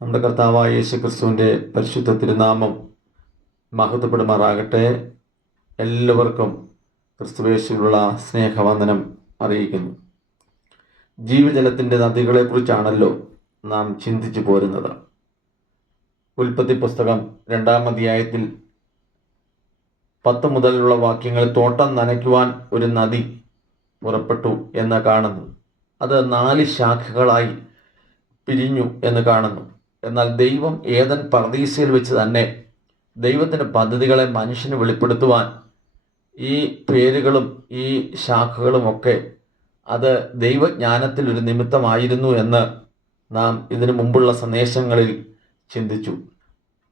നമ്മുടെ കർത്താവായ യേശു ക്രിസ്തുവിൻ്റെ പരിശുദ്ധ തിരുനാമം മഹത്വപ്പെടുമാറാകട്ടെ. എല്ലാവർക്കും ക്രിസ്തുവേശുവിലുള്ള സ്നേഹവന്ദനം അറിയിക്കുന്നു. ജീവജലത്തിൻ്റെ നദികളെക്കുറിച്ചാണല്ലോ നാം ചിന്തിച്ചു പോരുന്നത്. ഉൽപ്പത്തി പുസ്തകം 2-ാം അധ്യായത്തിൽ 10 മുതലുള്ള വാക്യങ്ങൾ തോട്ടം നനയ്ക്കുവാൻ ഒരു നദി പുറപ്പെട്ടു എന്ന് കാണുന്നു. അത് 4 ശാഖകളായി പിരിഞ്ഞു എന്ന് കാണുന്നു. എന്നാൽ ദൈവം ഏദൻ പർദീസയിൽ വെച്ച് തന്നെ ദൈവത്തിൻ്റെ പദ്ധതികളെ മനുഷ്യന് വെളിപ്പെടുത്തുവാൻ ഈ പേരുകളും ഈ ശാഖകളുമൊക്കെ അത് ദൈവജ്ഞാനത്തിൽ ഒരു നിമിത്തമായിരുന്നു എന്ന് നാം ഇതിനു മുമ്പുള്ള സന്ദേശങ്ങളിൽ ചിന്തിച്ചു.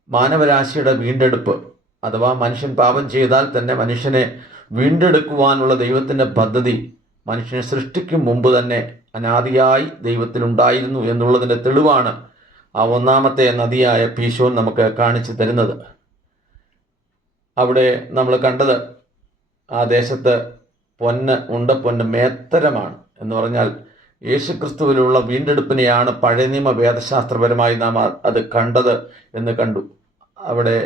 മാനവരാശിയുടെ വീണ്ടെടുപ്പ് അഥവാ മനുഷ്യൻ പാപം ചെയ്താൽ തന്നെ മനുഷ്യനെ വീണ്ടെടുക്കുവാനുള്ള ദൈവത്തിൻ്റെ പദ്ധതി മനുഷ്യനെ സൃഷ്ടിക്കും മുമ്പ് തന്നെ അനാദിയായി ദൈവത്തിലുണ്ടായിരുന്നു എന്നുള്ളതിൻ്റെ തെളിവാണ് ആ 1-ാമത്തെ നദിയായ പീശോൻ നമുക്ക് കാണിച്ചു തരുന്നത്. അവിടെ നമ്മൾ കണ്ടത് ആ ദേശത്ത് പൊന്ന് മേത്തരമാണ് എന്ന് പറഞ്ഞാൽ യേശുക്രിസ്തുവിലുള്ള വീണ്ടെടുപ്പിനെയാണ് പഴയ നിയമ വേദശാസ്ത്രപരമായി നാം അത് കണ്ടത് എന്ന് കണ്ടു. അവിടെ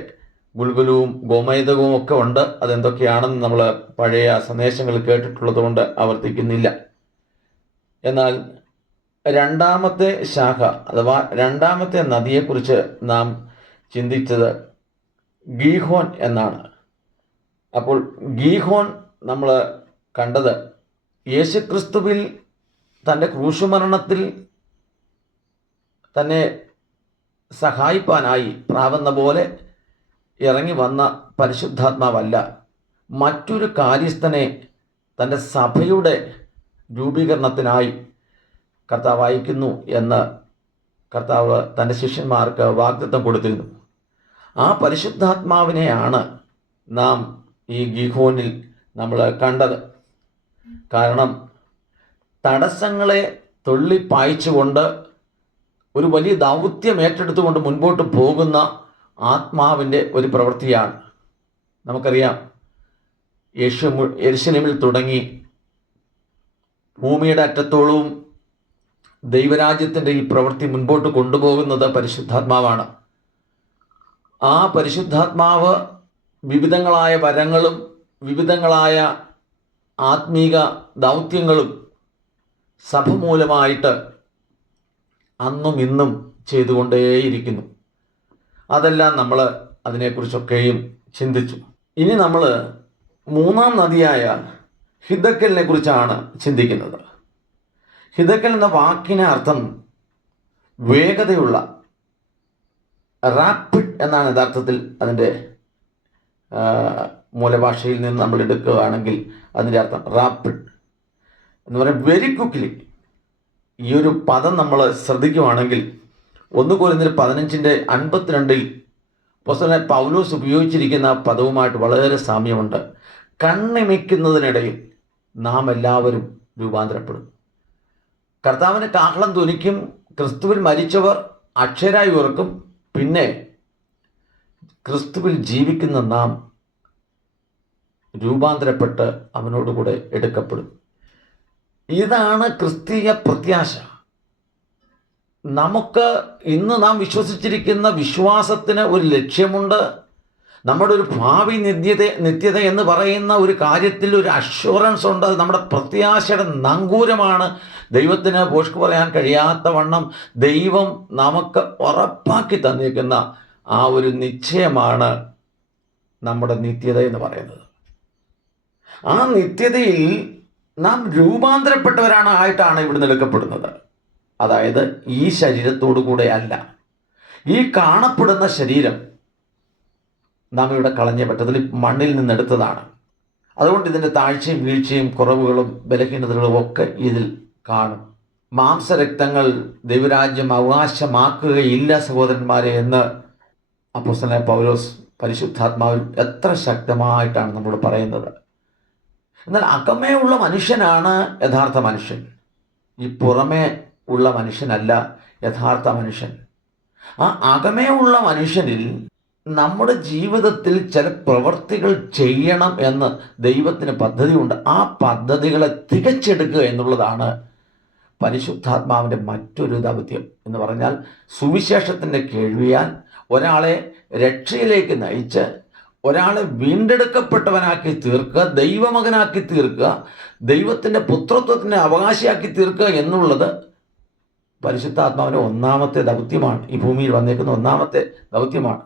ഗുൽഗുലുവും ഗോമേതകവും ഒക്കെ ഉണ്ട്. അതെന്തൊക്കെയാണെന്ന് നമ്മൾ പഴയ സന്ദേശങ്ങൾ കേട്ടിട്ടുള്ളത് കൊണ്ട് ആവർത്തിക്കുന്നില്ല. എന്നാൽ 2-ാമത്തെ ശാഖ അഥവാ 2-ാമത്തെ നദിയെക്കുറിച്ച് നാം ചിന്തിച്ചത് ഗീഹോൻ എന്നാണ്. അപ്പോൾ ഗീഹോൻ നമ്മൾ കണ്ടത് യേശുക്രിസ്തുവിൽ തൻ്റെ ക്രൂശുമരണത്തിൽ തന്നെ സഹായിപ്പാനായി പ്രാവുന്ന പോലെ ഇറങ്ങി വന്ന പരിശുദ്ധാത്മാവല്ല, മറ്റൊരു കാര്യസ്ഥനെ തൻ്റെ സഭയുടെ രൂപീകരണത്തിനായി കർത്താവ് അയക്കുന്നു എന്ന് കർത്താവ് തൻ്റെ ശിഷ്യന്മാർക്ക് വാഗ്ദത്തം കൊടുത്തിരുന്നു. ആ പരിശുദ്ധാത്മാവിനെയാണ് നാം ഈ ഗീഹോനിൽ നമ്മൾ കണ്ടത്. കാരണം തടസ്സങ്ങളെ തള്ളിപ്പായിച്ചുകൊണ്ട് ഒരു വലിയ ദൗത്യം ഏറ്റെടുത്തുകൊണ്ട് മുൻപോട്ട് പോകുന്ന ആത്മാവിൻ്റെ ഒരു പ്രവൃത്തിയാണ്. നമുക്കറിയാം, യെരുശലേമിൽ തുടങ്ങി ഭൂമിയുടെ അറ്റത്തോളവും ദൈവരാജ്യത്തിൻ്റെ ഈ പ്രവൃത്തി മുൻപോട്ട് കൊണ്ടുപോകുന്നത് പരിശുദ്ധാത്മാവാണ്. ആ പരിശുദ്ധാത്മാവ് വിവിധങ്ങളായ വരങ്ങളും വിവിധങ്ങളായ ആത്മീക ദൗത്യങ്ങളും സഭ മൂലമായിട്ട് അന്നും ഇന്നും ചെയ്തുകൊണ്ടേയിരിക്കുന്നു. അതെല്ലാം നമ്മൾ അതിനെക്കുറിച്ചൊക്കെയും ചിന്തിച്ചു. ഇനി നമ്മൾ 3-ാം നദിയായ ഹിദ്ദക്കലിനെ കുറിച്ചാണ് ചിന്തിക്കുന്നത്. ഹിദ്ദക്കൽ എന്ന വാക്കിന് അർത്ഥം വേഗതയുള്ള, റാപ്പിഡ് എന്നാണ് യഥാർത്ഥത്തിൽ അതിൻ്റെ മൂലഭാഷയിൽ നിന്ന് നമ്മൾ എടുക്കുകയാണെങ്കിൽ അതിൻ്റെ അർത്ഥം റാപ്പിഡ് എന്ന് പറയുന്നത് വെരി ക്വിക്ക്ലി. ഈ ഒരു പദം നമ്മൾ ശ്രദ്ധിക്കുകയാണെങ്കിൽ 1 കൊരിന്ത്യർ 15:52 അപ്പോസ്തലനായ പൗലോസ് ഉപയോഗിച്ചിരിക്കുന്ന പദവുമായിട്ട് വളരെ സാമ്യമുണ്ട്. കണ്ണിമിക്കുന്നതിനിടയിൽ നാം എല്ലാവരും രൂപാന്തരപ്പെടും. കർത്താവിന് കാഹളം ധ്വനിക്കും, ക്രിസ്തുവിൽ മരിച്ചവർ അക്ഷരായി ഉയർക്കും, പിന്നെ ക്രിസ്തുവിൽ ജീവിക്കുന്ന നാം രൂപാന്തരപ്പെട്ട് അവനോടുകൂടെ എടുക്കപ്പെടും. ഇതാണ് ക്രിസ്തീയ പ്രത്യാശ. നമുക്ക് ഇന്ന് നാം വിശ്വസിച്ചിരിക്കുന്ന വിശ്വാസത്തിന് ഒരു ലക്ഷ്യമുണ്ട്. നമ്മുടെ ഒരു ഭാവി നിത്യത എന്ന് പറയുന്ന ഒരു കാര്യത്തിൽ ഒരു അഷ്വറൻസ് ഉണ്ട്. അത് നമ്മുടെ പ്രത്യാശയുടെ നങ്കൂരമാണ്. ദൈവത്തിന് പോഷ്ക്ക് പറയാൻ കഴിയാത്ത വണ്ണം ദൈവം നമുക്ക് ഉറപ്പാക്കി തന്നിരിക്കുന്ന ആ ഒരു നിശ്ചയമാണ് നമ്മുടെ നിത്യത എന്ന് പറയുന്നത്. ആ നിത്യതയിൽ നാം രൂപാന്തരപ്പെട്ടവരായിട്ടാണ് ഇവിടുന്ന് എടുക്കപ്പെടുന്നത്. അതായത് ഈ ശരീരത്തോടു കൂടെ അല്ല. ഈ കാണപ്പെടുന്ന ശരീരം നാം ഇവിടെ കളഞ്ഞേ പറ്റത്തില്ല, മണ്ണിൽ നിന്നെടുത്തതാണ്. അതുകൊണ്ട് ഇതിൻ്റെ താഴ്ചയും വീഴ്ചയും കുറവുകളും ബലഹീനതകളും ഒക്കെ ഇതിൽ കാണും. മാംസരക്തങ്ങൾ ദൈവരാജ്യം അവകാശമാക്കുകയില്ല സഹോദരന്മാരെ എന്ന് അപ്പോസ്തലനായ പൗലോസ് പരിശുദ്ധാത്മാവിൽ എത്ര ശക്തമായിട്ടാണ് നമ്മളോട് പറയുന്നത്. എന്നാൽ അകമേ ഉള്ള മനുഷ്യനാണ് യഥാർത്ഥ മനുഷ്യൻ. ഈ പുറമേ ഉള്ള മനുഷ്യനല്ല യഥാർത്ഥ മനുഷ്യൻ. ആ അകമേ ഉള്ള മനുഷ്യനിൽ നമ്മുടെ ജീവിതത്തിൽ ചില പ്രവൃത്തികൾ ചെയ്യണം എന്ന് ദൈവത്തിന് പദ്ധതിയുണ്ട്. ആ പദ്ധതികളെ തികച്ചെടുക്കുക എന്നുള്ളതാണ് പരിശുദ്ധാത്മാവിൻ്റെ മറ്റൊരു ദൗത്യം എന്ന് പറഞ്ഞാൽ സുവിശേഷത്തിൻ്റെ കേൾവിയാൽ ഒരാളെ രക്ഷയിലേക്ക് നയിച്ച് ഒരാളെ വീണ്ടെടുക്കപ്പെട്ടവനാക്കി തീർക്കുക, ദൈവമകനാക്കി തീർക്കുക, ദൈവത്തിൻ്റെ പുത്രത്വത്തിൻ്റെ അവകാശിയാക്കി തീർക്കുക എന്നുള്ളത് പരിശുദ്ധാത്മാവിൻ്റെ ഒന്നാമത്തെ ദൗത്യമാണ്. ഈ ഭൂമിയിൽ വന്നേക്കുന്ന ഒന്നാമത്തെ ദൗത്യമാണ്.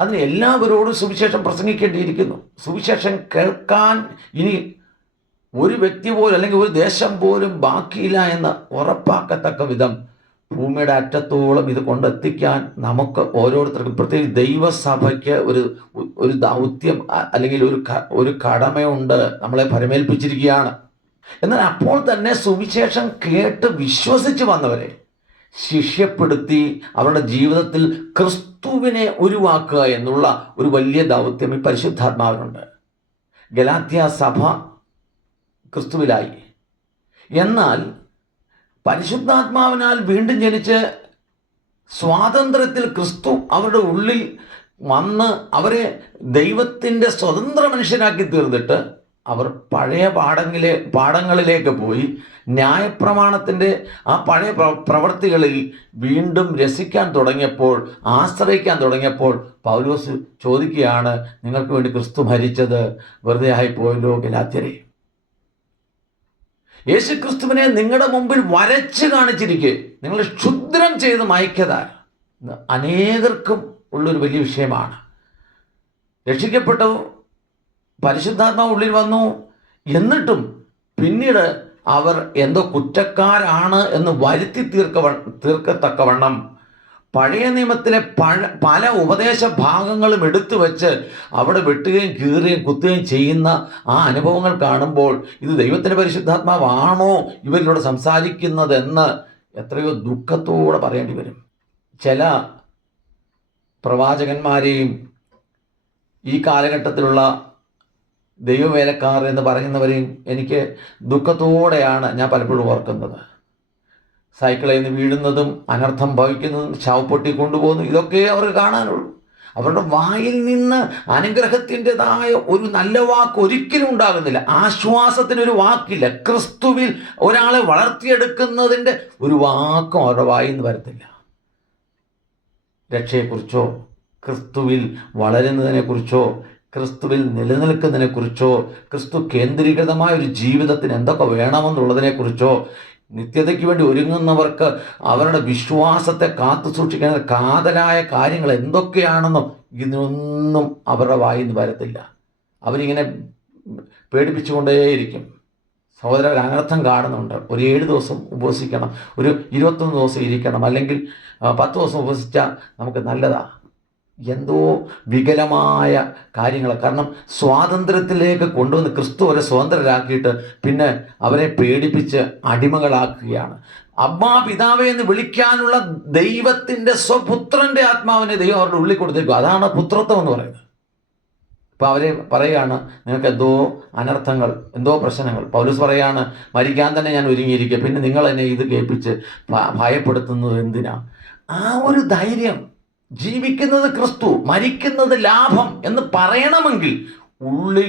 അതിന് എല്ലാവരോടും സുവിശേഷം പ്രസംഗിക്കേണ്ടിയിരിക്കുന്നു. സുവിശേഷം കേൾക്കാൻ ഇനി ഒരു വ്യക്തി പോലും അല്ലെങ്കിൽ ഒരു ദേശം പോലും ബാക്കിയില്ല എന്ന് ഉറപ്പാക്കത്തക്ക വിധം ഭൂമിയുടെ അറ്റത്തോളം ഇത് കൊണ്ടെത്തിക്കാൻ നമുക്ക് ഓരോരുത്തർക്കും, പ്രത്യേകിച്ച് ദൈവസഭയ്ക്ക് ഒരു ദൗത്യം അല്ലെങ്കിൽ ഒരു കടമയുണ്ട്, നമ്മളെ ഫലമേൽപ്പിച്ചിരിക്കുകയാണ്. എന്നാൽ അപ്പോൾ തന്നെ സുവിശേഷം കേട്ട് വിശ്വസിച്ച് വന്നവരെ ശിഷ്യപ്പെടുത്തി അവരുടെ ജീവിതത്തിൽ ക്രിസ്തുവിനെ ഉരുവാക്കുക എന്നുള്ള ഒരു വലിയ ദൗത്യം ഈ പരിശുദ്ധാത്മാവിനുണ്ട്. ഗലാത്യ സഭ ക്രിസ്തുവിലായി. എന്നാൽ പരിശുദ്ധാത്മാവിനാൽ വീണ്ടും ജനിച്ച് സ്വാതന്ത്ര്യത്തിൽ ക്രിസ്തു അവരുടെ ഉള്ളിൽ വന്ന് അവരെ ദൈവത്തിൻ്റെ സ്വതന്ത്ര മനുഷ്യനാക്കി തീർന്നിട്ട് അവർ പഴയ പാഠങ്ങളിലേക്ക് പോയി ന്യായപ്രമാണത്തിൻ്റെ ആ പഴയ പ്രവൃത്തികളിൽ വീണ്ടും രസിക്കാൻ തുടങ്ങിയപ്പോൾ, ആശ്രയിക്കാൻ തുടങ്ങിയപ്പോൾ പൗലോസ് ചോദിക്കുകയാണ്, നിങ്ങൾക്ക് വേണ്ടി ക്രിസ്തു മരിച്ചത് വെറുതെ ആയിപ്പോയല്ലോ ഗലാത്യരെ. യേശു ക്രിസ്തുവിനെ നിങ്ങളുടെ മുമ്പിൽ വരച്ച് കാണിച്ചിരിക്കെ നിങ്ങൾ ക്ഷുദ്രം ചെയ്ത് മയക്കതാൽ അനേകർക്കും ഉള്ളൊരു വലിയ വിഷയമാണ്. രക്ഷിക്കപ്പെട്ടു, പരിശുദ്ധാത്മാവ് ഉള്ളിൽ വന്നു, എന്നിട്ടും പിന്നീട് അവർ എന്തോ കുറ്റക്കാരാണ് എന്ന് വരുത്തി തീർക്കത്തക്കവണ്ണം പഴയ നിയമത്തിലെ പല ഉപദേശ ഭാഗങ്ങളും എടുത്തു വെച്ച് അവിടെ വെട്ടുകയും കീറുകയും കുത്തുകയും ചെയ്യുന്ന ആ അനുഭവങ്ങൾ കാണുമ്പോൾ ഇത് ദൈവത്തിൻ്റെ പരിശുദ്ധാത്മാവാണോ ഇവരിലൂടെ സംസാരിക്കുന്നതെന്ന് എത്രയോ ദുഃഖത്തോടെ പറയേണ്ടി വരും. ചില പ്രവാചകന്മാരെയും ഈ കാലഘട്ടത്തിലുള്ള ദൈവവേലക്കാർ എന്ന് പറയുന്നവരെയും എനിക്ക് ദുഃഖത്തോടെയാണ് ഞാൻ പലപ്പോഴും ഓർക്കുന്നത്. സൈക്കിളിൽ നിന്ന് വീഴുന്നതും അനർത്ഥം ഭവിക്കുന്നതും ശവപ്പെട്ടി കൊണ്ടുപോകുന്നു, ഇതൊക്കെ അവർക്ക് കാണാനുള്ളൂ. അവരുടെ വായിൽ നിന്ന് അനുഗ്രഹത്തിൻ്റെതായ ഒരു നല്ല വാക്ക് ഒരിക്കലും ഉണ്ടാകുന്നില്ല. ആശ്വാസത്തിനൊരു വാക്കില്ല. ക്രിസ്തുവിൽ ഒരാളെ വളർത്തിയെടുക്കുന്നതിൻ്റെ ഒരു വാക്കും അവരുടെ വായിൽ നിന്ന് വരത്തില്ല. രക്ഷയെക്കുറിച്ചോ ക്രിസ്തുവിൽ വളരുന്നതിനെക്കുറിച്ചോ ക്രിസ്തുവിൽ നിലനിൽക്കുന്നതിനെക്കുറിച്ചോ ക്രിസ്തു കേന്ദ്രീകൃതമായ ഒരു ജീവിതത്തിന് എന്തൊക്കെ വേണമെന്നുള്ളതിനെക്കുറിച്ചോ നിത്യതയ്ക്ക് വേണ്ടി ഒരുങ്ങുന്നവർക്ക് അവരുടെ വിശ്വാസത്തെ കാത്തു സൂക്ഷിക്കുന്ന കാതലായ കാര്യങ്ങൾ എന്തൊക്കെയാണെന്നോ ഇതിനൊന്നും അവരുടെ വായിൽ നിന്ന് വരത്തില്ല. അവരിങ്ങനെ പേടിപ്പിച്ചുകൊണ്ടേയിരിക്കും. സഹോദരർ, അനർത്ഥം കാണുന്നുണ്ട്. ഒരു 7 ദിവസം ഉപവസിക്കണം, ഒരു 21 ദിവസം ഇരിക്കണം, അല്ലെങ്കിൽ 10 ദിവസം ഉപവസിച്ചാൽ നമുക്ക് നല്ലതാണ്. എന്തോ വികലമായ കാര്യങ്ങൾ. കാരണം സ്വാതന്ത്ര്യത്തിലേക്ക് കൊണ്ടുവന്ന് ക്രിസ്തു അവരെ സ്വതന്ത്രരാക്കിയിട്ട് പിന്നെ അവരെ പേടിപ്പിച്ച് അടിമകളാക്കുകയാണ്. അമ്മാ പിതാവേ എന്ന് വിളിക്കാനുള്ള ദൈവത്തിൻ്റെ സ്വപുത്രൻ്റെ ആത്മാവിനെ ദൈവം അവരുടെ ഉള്ളിൽ കൊടുത്തേക്കും. അതാണ് പുത്രത്വം എന്ന് പറയുന്നത്. ഇപ്പോൾ അവരെ പറയുകയാണ്, നിങ്ങൾക്ക് എന്തോ അനർത്ഥങ്ങൾ, എന്തോ പ്രശ്നങ്ങൾ. പൗലോസ് പറയുകയാണ്, മരിക്കാൻ തന്നെ ഞാൻ ഒരുങ്ങിയിരിക്കുക, പിന്നെ നിങ്ങൾ എന്നെ ഇത് കേൾപ്പിച്ച് ഭയപ്പെടുത്തുന്നത് എന്തിനാ? ആ ഒരു ധൈര്യം, ജീവിക്കുന്നത് ക്രിസ്തു, മരിക്കുന്നത് ലാഭം എന്ന് പറയണമെങ്കിൽ ഉള്ളിൽ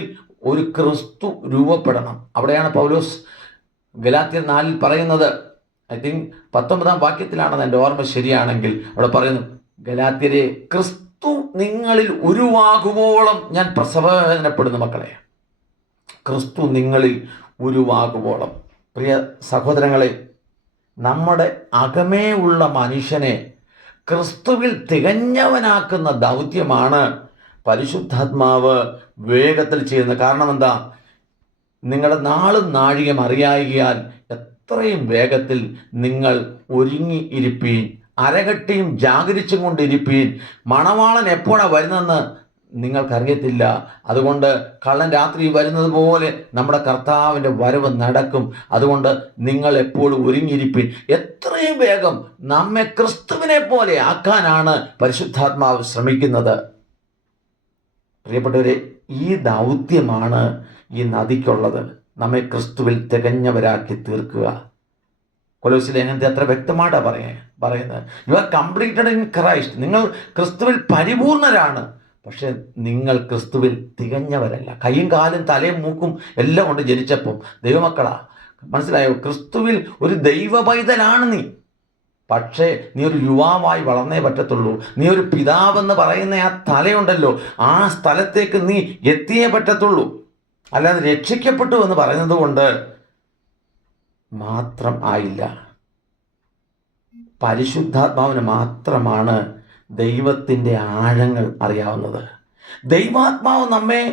ഒരു ക്രിസ്തു രൂപപ്പെടണം. അവിടെയാണ് പൗലോസ് ഗലാത്യർ 4 പറയുന്നത്, ഐ തിങ്ക് 19-ാം വാക്യത്തിലാണെന്ന് എൻ്റെ ഓർമ്മ ശരിയാണെങ്കിൽ, അവിടെ പറയുന്നു, ഗലാത്യരെ, ക്രിസ്തു നിങ്ങളിൽ ഉരുവാകുവോളം ഞാൻ പ്രസവവേദനപ്പെടുന്നു മക്കളെ. ക്രിസ്തു നിങ്ങളിൽ ഉരുവാകുവോളം. പ്രിയ സഹോദരങ്ങളെ, നമ്മുടെ അകമേ ഉള്ള മനുഷ്യനെ ക്രിസ്തുവിൽ തികഞ്ഞവനാക്കുന്ന ദൗത്യമാണ് പരിശുദ്ധാത്മാവ് വേഗത്തിൽ ചെയ്യുന്നത്. കാരണം എന്താ? നിങ്ങളുടെ നാളും നാഴികം അറിയായികയാൽ എത്രയും വേഗത്തിൽ നിങ്ങൾ ഒരുങ്ങി ഇരിപ്പീൻ, അരകട്ടിയും ജാഗരിച്ചും കൊണ്ടിരിപ്പീൻ. മണവാളൻ എപ്പോഴാണ് വരുന്നതെന്ന് നിങ്ങൾക്കറിയത്തില്ല. അതുകൊണ്ട് കള്ളൻ രാത്രി വരുന്നത് പോലെ നമ്മുടെ കർത്താവിൻ്റെ വരവ് നടക്കും. അതുകൊണ്ട് നിങ്ങൾ എപ്പോഴും ഒരുങ്ങിയിരിപ്പിൻ. എത്രയും വേഗം നമ്മെ ക്രിസ്തുവിനെ പോലെ ആക്കാനാണ് പരിശുദ്ധാത്മാവ് ശ്രമിക്കുന്നത്. പ്രിയപ്പെട്ടവരെ, ഈ ദൗത്യമാണ് ഈ നദിക്കുള്ളത്, നമ്മെ ക്രിസ്തുവിൽ തികഞ്ഞവരാക്കി തീർക്കുക. കൊലോസ്യ ലേഖനത്തിൽ അത്ര വ്യക്തമായിട്ടാണ് പറയുന്നത്, you are completed in Christ. നിങ്ങൾ ക്രിസ്തുവിൽ പരിപൂർണരാണ്, പക്ഷെ നിങ്ങൾ ക്രിസ്തുവിൽ തികഞ്ഞവരല്ല. കൈയും കാലും തലയും മൂക്കും എല്ലാം കൊണ്ട് ജനിച്ചപ്പം ദൈവമക്കളാ. മനസ്സിലായോ? ക്രിസ്തുവിൽ ഒരു ദൈവ പൈതലാണ് നീ. പക്ഷേ നീ ഒരു യുവാവായി വളർന്നേ പറ്റത്തുള്ളൂ. നീ ഒരു പിതാവെന്ന് പറയുന്ന ആ തലയുണ്ടല്ലോ, ആ സ്ഥലത്തേക്ക് നീ എത്തിയേ പറ്റത്തുള്ളൂ. അല്ലാതെ രക്ഷിക്കപ്പെട്ടു എന്ന് പറയുന്നത് കൊണ്ട് മാത്രം ആയില്ല. പരിശുദ്ധാത്മാവിന് മാത്രമാണ് ദൈവത്തിൻ്റെ ആഴങ്ങൾ അറിയാവുന്നത്. ദൈവാത്മാവ് നമ്മെ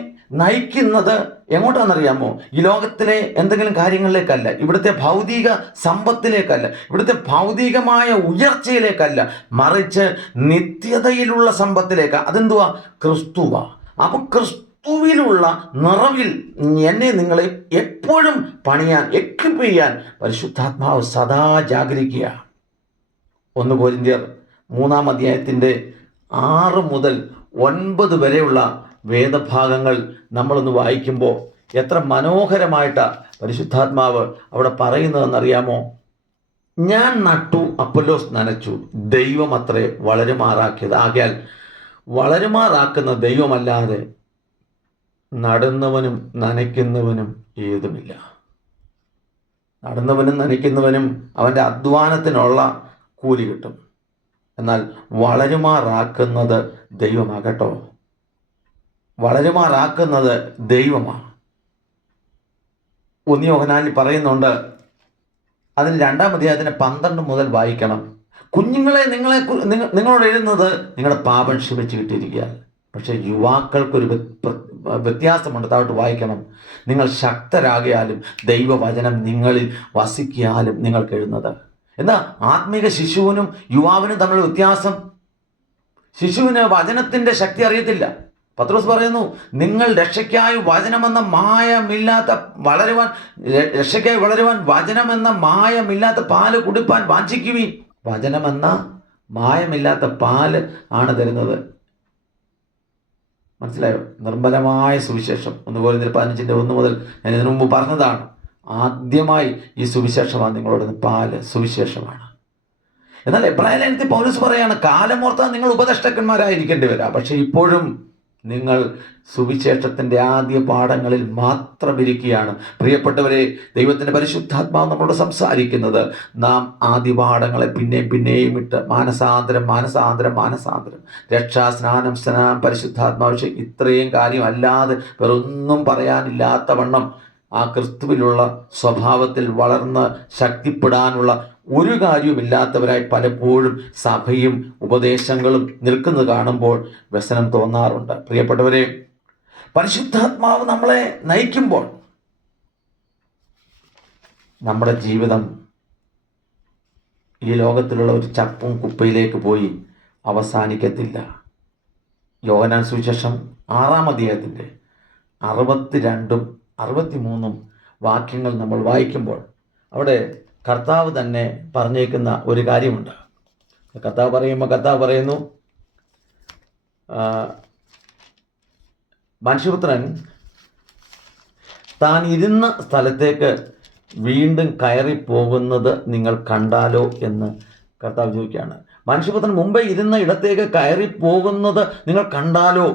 നയിക്കുന്നത് എങ്ങോട്ടാണെന്നറിയാമോ? ഈ ലോകത്തിലെ എന്തെങ്കിലും കാര്യങ്ങളിലേക്കല്ല, ഇവിടുത്തെ ഭൗതിക സമ്പത്തിലേക്കല്ല, ഇവിടുത്തെ ഭൗതികമായ ഉയർച്ചയിലേക്കല്ല, മറിച്ച് നിത്യതയിലുള്ള സമ്പത്തിലേക്ക്. അതെന്തുവാ? ക്രിസ്തുവാ. അപ്പോൾ ക്രിസ്തുവിലുള്ള നിറവിൽ എന്നെ നിങ്ങളെ എപ്പോഴും പണിയാൻ, എക്വിപ്പ് ചെയ്യാൻ പരിശുദ്ധാത്മാവ് സദാ ജാഗരിക്കുക. 1 കൊരിന്ത്യർ 3-ാം അധ്യായത്തിൻ്റെ 6 മുതൽ 9 വരെയുള്ള വേദഭാഗങ്ങൾ നമ്മളൊന്ന് വായിക്കുമ്പോൾ എത്ര മനോഹരമായിട്ടാണ് പരിശുദ്ധാത്മാവ് അവിടെ പറയുന്നതെന്നറിയാമോ? ഞാൻ നട്ടു, അപ്പൊല്ലോസ് നനച്ചു, ദൈവം അത്രേ വളരുമാറാക്കിയത്. ആകയാൽ വളരുമാറാക്കുന്ന ദൈവമല്ലാതെ നടുന്നവനും നനയ്ക്കുന്നവനും ഏതുമില്ല. നടുന്നവനും നനയ്ക്കുന്നവനും അവൻ്റെ അധ്വാനത്തിനുള്ള കൂലി കിട്ടും. എന്നാൽ വളരുമാറാക്കുന്നത് ദൈവമാകട്ടോ. വളരുമാറാക്കുന്നത് ദൈവമാണ്. 1 യോഹന്നാനിൽ പറയുന്നുണ്ട്, അതിന് 2-ാം അധ്യായത്തിന് 12 മുതൽ വായിക്കണം. കുഞ്ഞുങ്ങളെ നിങ്ങളോട് എഴുതുന്നത് നിങ്ങളുടെ പാപം ക്ഷമിച്ച് കിട്ടിയിരിക്കുക. പക്ഷേ യുവാക്കൾക്കൊരു വ്യത്യാസമുണ്ട്. താഴോട്ട് വായിക്കണം. നിങ്ങൾ ശക്തരാകിയാലും ദൈവവചനം നിങ്ങളിൽ വസിക്കാലും നിങ്ങൾക്ക് എഴുതുന്നത്. എന്താ ആത്മീക ശിശുവിനും യുവാവിനും തമ്മിലുള്ള വ്യത്യാസം? ശിശുവിന് വചനത്തിൻ്റെ ശക്തി അറിയത്തില്ല. പത്രോസ് പറയുന്നു, നിങ്ങൾ രക്ഷയ്ക്കായി വചനമെന്ന മായമില്ലാത്ത രക്ഷയ്ക്കായി വളരുവാൻ വചനമെന്ന മായമില്ലാത്ത പാല് കുടിപ്പാൻ വാഞ്ചിക്കുവീൻ. വചനമെന്ന മായമില്ലാത്ത പാല് ആണ് തരുന്നത്. മനസ്സിലായോ? നിർമ്മലമായ സുവിശേഷം. 1 കൊരിന്ത്യർ 15-1 മുതൽ ഞാൻ ഇതിനു മുമ്പ് പറഞ്ഞതാണ്. ആദ്യമായി ഈ സുവിശേഷമാണ് നിങ്ങളോട്, പാല് സുവിശേഷമാണ്. എന്നാൽ എബ്രായ ലേഖനത്തിൽ പൗലോസ് പറയാണ്, കാലമോർത്താൽ നിങ്ങൾ ഉപദേഷ്ടാക്കന്മാരായിരിക്കേണ്ടി വരാം, പക്ഷെ ഇപ്പോഴും നിങ്ങൾ സുവിശേഷത്തിൻ്റെ ആദ്യ പാഠങ്ങളിൽ മാത്രം ഇരിക്കുകയാണ്. പ്രിയപ്പെട്ടവരെ, ദൈവത്തിൻ്റെ പരിശുദ്ധാത്മാവ് നമ്മളോട് സംസാരിക്കുന്നത് നാം ആദ്യ പാഠങ്ങളെ പിന്നെയും ഇട്ട് മാനസാന്തരം, രക്ഷാസ്നാനം, സ്നാനം, പരിശുദ്ധാത്മാവ്, ഇത്രയും കാര്യം അല്ലാതെ വേറൊന്നും പറയാനില്ലാത്ത വണ്ണം ആ ക്രിസ്തുവിലുള്ള സ്വഭാവത്തിൽ വളർന്ന് ശക്തിപ്പെടാനുള്ള ഒരു കാര്യവുമില്ലാത്തവരായി പലപ്പോഴും സഭയും ഉപദേശങ്ങളും നിൽക്കുന്നത് കാണുമ്പോൾ വ്യസനം തോന്നാറുണ്ട്. പ്രിയപ്പെട്ടവരെ, പരിശുദ്ധാത്മാവ് നമ്മളെ നയിക്കുമ്പോൾ നമ്മുടെ ജീവിതം ഈ ലോകത്തിലുള്ള ഒരു ചപ്പും കുപ്പയിലേക്ക് പോയി അവസാനിക്കത്തില്ല. യോഹന്നാൻ സുവിശേഷം 6-ാം അധ്യായത്തിൻ്റെ 62-ഉം 63-ഉം വാക്യങ്ങൾ നമ്മൾ വായിക്കുമ്പോൾ അവിടെ കർത്താവ് തന്നെ പറഞ്ഞേക്കുന്ന ഒരു കാര്യമുണ്ട്. കർത്താവ് പറയുന്നു, മനുഷ്യപുത്രൻ താൻ ഇരുന്ന സ്ഥലത്തേക്ക് വീണ്ടും കയറിപ്പോകുന്നത് നിങ്ങൾ കണ്ടാലോ എന്ന് കർത്താവ് ചോദിക്കുകയാണ്. മനുഷ്യപുത്രൻ മുമ്പേ ഇരുന്ന ഇടത്തേക്ക് കയറിപ്പോകുന്നത് നിങ്ങൾ കണ്ടാലോ?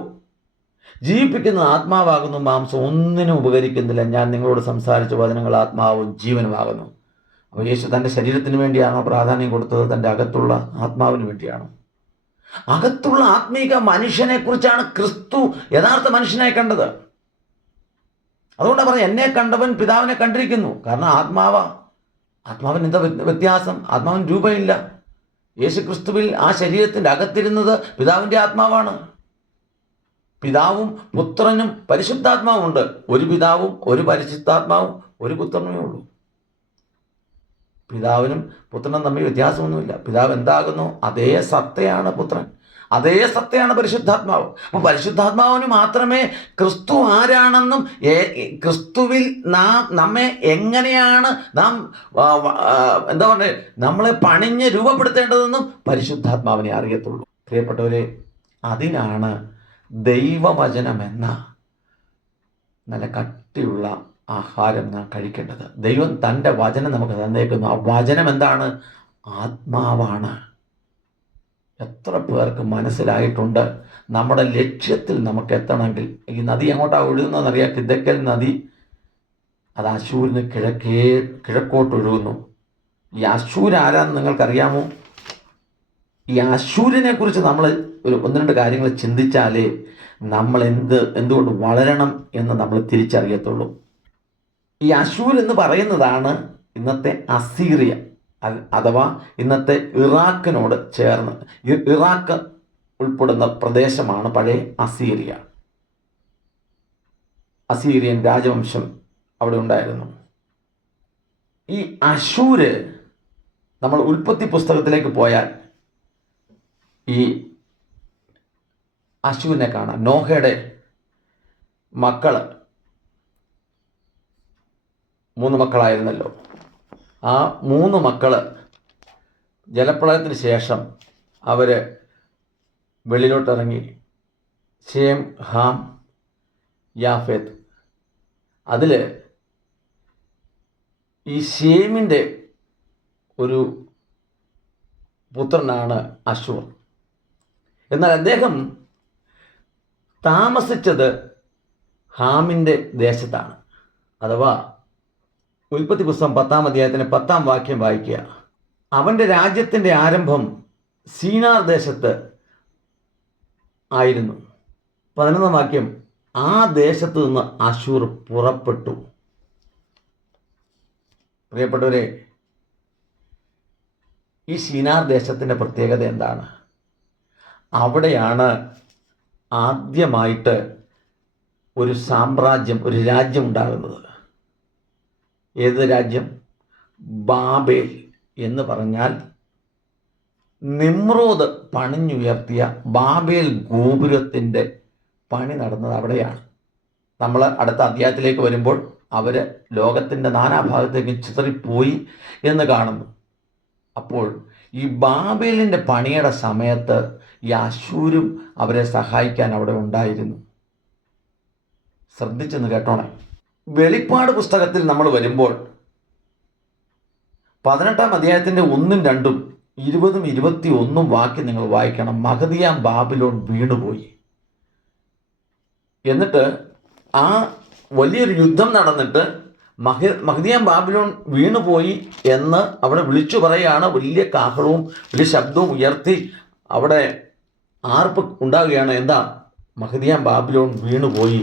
ജീവിപ്പിക്കുന്ന ആത്മാവാകുന്നു, മാംസം ഒന്നിനും ഉപകരിക്കുന്നില്ല. ഞാൻ നിങ്ങളോട് സംസാരിച്ച വചനങ്ങൾ ആത്മാവും ജീവനുമാകുന്നു. അപ്പോൾ യേശു തൻ്റെ ശരീരത്തിന് വേണ്ടിയാണോ പ്രാധാന്യം കൊടുത്തത്? തൻ്റെ അകത്തുള്ള ആത്മാവിന് വേണ്ടിയാണോ? അകത്തുള്ള ആത്മീക മനുഷ്യനെക്കുറിച്ചാണ് ക്രിസ്തു യഥാർത്ഥ മനുഷ്യനായി കണ്ടത്. അതുകൊണ്ടാണ് പറഞ്ഞത്, എന്നെ കണ്ടവൻ പിതാവിനെ കണ്ടിരിക്കുന്നു. കാരണം ആത്മാവിന് എന്താ വ്യത്യാസം? ആത്മാവിന് രൂപമില്ല. യേശു ക്രിസ്തുവിൽ ആ ശരീരത്തിൻ്റെ അകത്തിരുന്നത് പിതാവിൻ്റെ ആത്മാവാണ്. പിതാവും പുത്രനും പരിശുദ്ധാത്മാവും ഉണ്ട്. ഒരു പിതാവും ഒരു പരിശുദ്ധാത്മാവും ഒരു പുത്രനേ ഉള്ളൂ. പിതാവിനും പുത്രനും തമ്മിൽ വ്യത്യാസമൊന്നുമില്ല. പിതാവ് എന്താകുന്നു അതേ സത്തയാണ് പുത്രൻ, അതേ സത്തയാണ് പരിശുദ്ധാത്മാവ്. അപ്പോൾ പരിശുദ്ധാത്മാവിന് മാത്രമേ ക്രിസ്തു ആരാണെന്നും ക്രിസ്തുവിൽ നമ്മെ എങ്ങനെയാണ് നാം എന്താ പറയുക നമ്മളെ പണിഞ്ഞ് രൂപപ്പെടുത്തേണ്ടതെന്നും പരിശുദ്ധാത്മാവിനെ അറിയത്തുള്ളൂ. പ്രിയപ്പെട്ടവരെ, അതിനാണ് ദൈവവചനമെന്ന നല്ല കട്ടിയുള്ള ആഹാരം നാം കഴിക്കേണ്ടത്. ദൈവം തൻ്റെ വചനം നമുക്ക് തന്നേക്കുന്നു. ആ വചനം എന്താണ്? ആത്മാവാണ്. എത്ര പേർക്ക് മനസ്സിലായിട്ടുണ്ട്? നമ്മുടെ ലക്ഷ്യത്തിൽ നമുക്ക് എത്തണമെങ്കിൽ ഈ നദി എങ്ങോട്ടാണ് ഒഴുകുന്നതെന്നറിയാം. കിതക്കൽ നദി അത് അശൂരിന് കിഴക്കോട്ടൊഴുകുന്നു. ഈ അശൂർ ആരാന്ന് നിങ്ങൾക്കറിയാമോ? ഈ അശൂരിനെ കുറിച്ച് നമ്മൾ ഒന്ന് രണ്ട് കാര്യങ്ങൾ ചിന്തിച്ചാലേ നമ്മൾ എന്തുകൊണ്ട് വളരണം എന്ന് നമ്മൾ തിരിച്ചറിയത്തുള്ളൂ. ഈ അശൂർ എന്ന് പറയുന്നതാണ് ഇന്നത്തെ അസീറിയ, അഥവാ ഇന്നത്തെ ഇറാഖിനോട് ചേർന്ന് ഇറാഖ് ഉൾപ്പെടുന്ന പ്രദേശമാണ് പഴയ അസീറിയ. അസീറിയൻ രാജവംശം അവിടെ ഉണ്ടായിരുന്നു. ഈ അശൂര് നമ്മൾ ഉൽപ്പത്തി പുസ്തകത്തിലേക്ക് പോയാൽ ഈ അശൂരിനെ കാണാം. നോഹയുടെ മക്കൾ 3 മക്കളായിരുന്നല്ലോ. ആ 3 മക്കൾ ജലപ്രളയത്തിന് ശേഷം അവർ വെളിയിലോട്ടിറങ്ങി. Shem, Ham, യാഫേത്ത്. അതിൽ ഈ ശേമിൻ്റെ ഒരു പുത്രനാണ് അശൂർ. എന്നാൽ അദ്ദേഹം താമസിച്ചത് ഹാമിൻ്റെ ദേശത്താണ്. അഥവാ ഉൽപ്പത്തി പുസ്തകം 10-ാം അധ്യായത്തിന് 10-ാം വാക്യം വായിക്കുക. അവൻ്റെ രാജ്യത്തിൻ്റെ ആരംഭം സീനാർ ദേശത്ത് ആയിരുന്നു. 11-ാം വാക്യം, ആ ദേശത്തു നിന്ന് അശൂർ പുറപ്പെട്ടു. പ്രിയപ്പെട്ടവരെ, ഈ സീനാർ ദേശത്തിൻ്റെ പ്രത്യേകത എന്താണ്? അവിടെയാണ് ആദ്യമായിട്ട് ഒരു സാമ്രാജ്യം, ഒരു രാജ്യം ഉണ്ടാകുന്നത്. ഏത് രാജ്യം? ബാബേൽ എന്ന് പറഞ്ഞാൽ നിമ്രോദ് പണിഞ്ഞുയർത്തിയ ബാബേൽ ഗോപുരത്തിൻ്റെ പണി നടന്നത് അവിടെയാണ്. നമ്മൾ അടുത്ത അധ്യായത്തിലേക്ക് വരുമ്പോൾ അവർ ലോകത്തിൻ്റെ നാനാഭാഗത്തേക്ക് ചിതറിപ്പോയി എന്ന് കാണുന്നു. അപ്പോൾ ഈ ബാബേലിൻ്റെ പണിയുടെ സമയത്ത് ഈ അശൂരും അവരെ സഹായിക്കാൻ അവിടെ ഉണ്ടായിരുന്നു. ശ്രദ്ധിച്ചെന്ന് കേട്ടോണേ. വെളിപ്പാട് പുസ്തകത്തിൽ നമ്മൾ വരുമ്പോൾ 18-ാം അധ്യായത്തിൻ്റെ 1-ഉം 2-ഉം 20-ഉം 21-ഉം വാക്യം നിങ്ങൾ വായിക്കണം. മഹദിയാം ബാബിലോൺ വീണുപോയി. എന്നിട്ട് ആ വലിയൊരു യുദ്ധം നടന്നിട്ട് മഹദിയാം ബാബിലോൺ വീണുപോയി എന്ന് അവിടെ വിളിച്ചു പറയുകയാണ്. വലിയ കാഹളവും വലിയ ശബ്ദവും ഉയർത്തി അവിടെ ആർപ്പ് ഉണ്ടാകുകയാണ്. എന്താ? മഹദിയാം ബാബിലോൺ വീണുപോയി.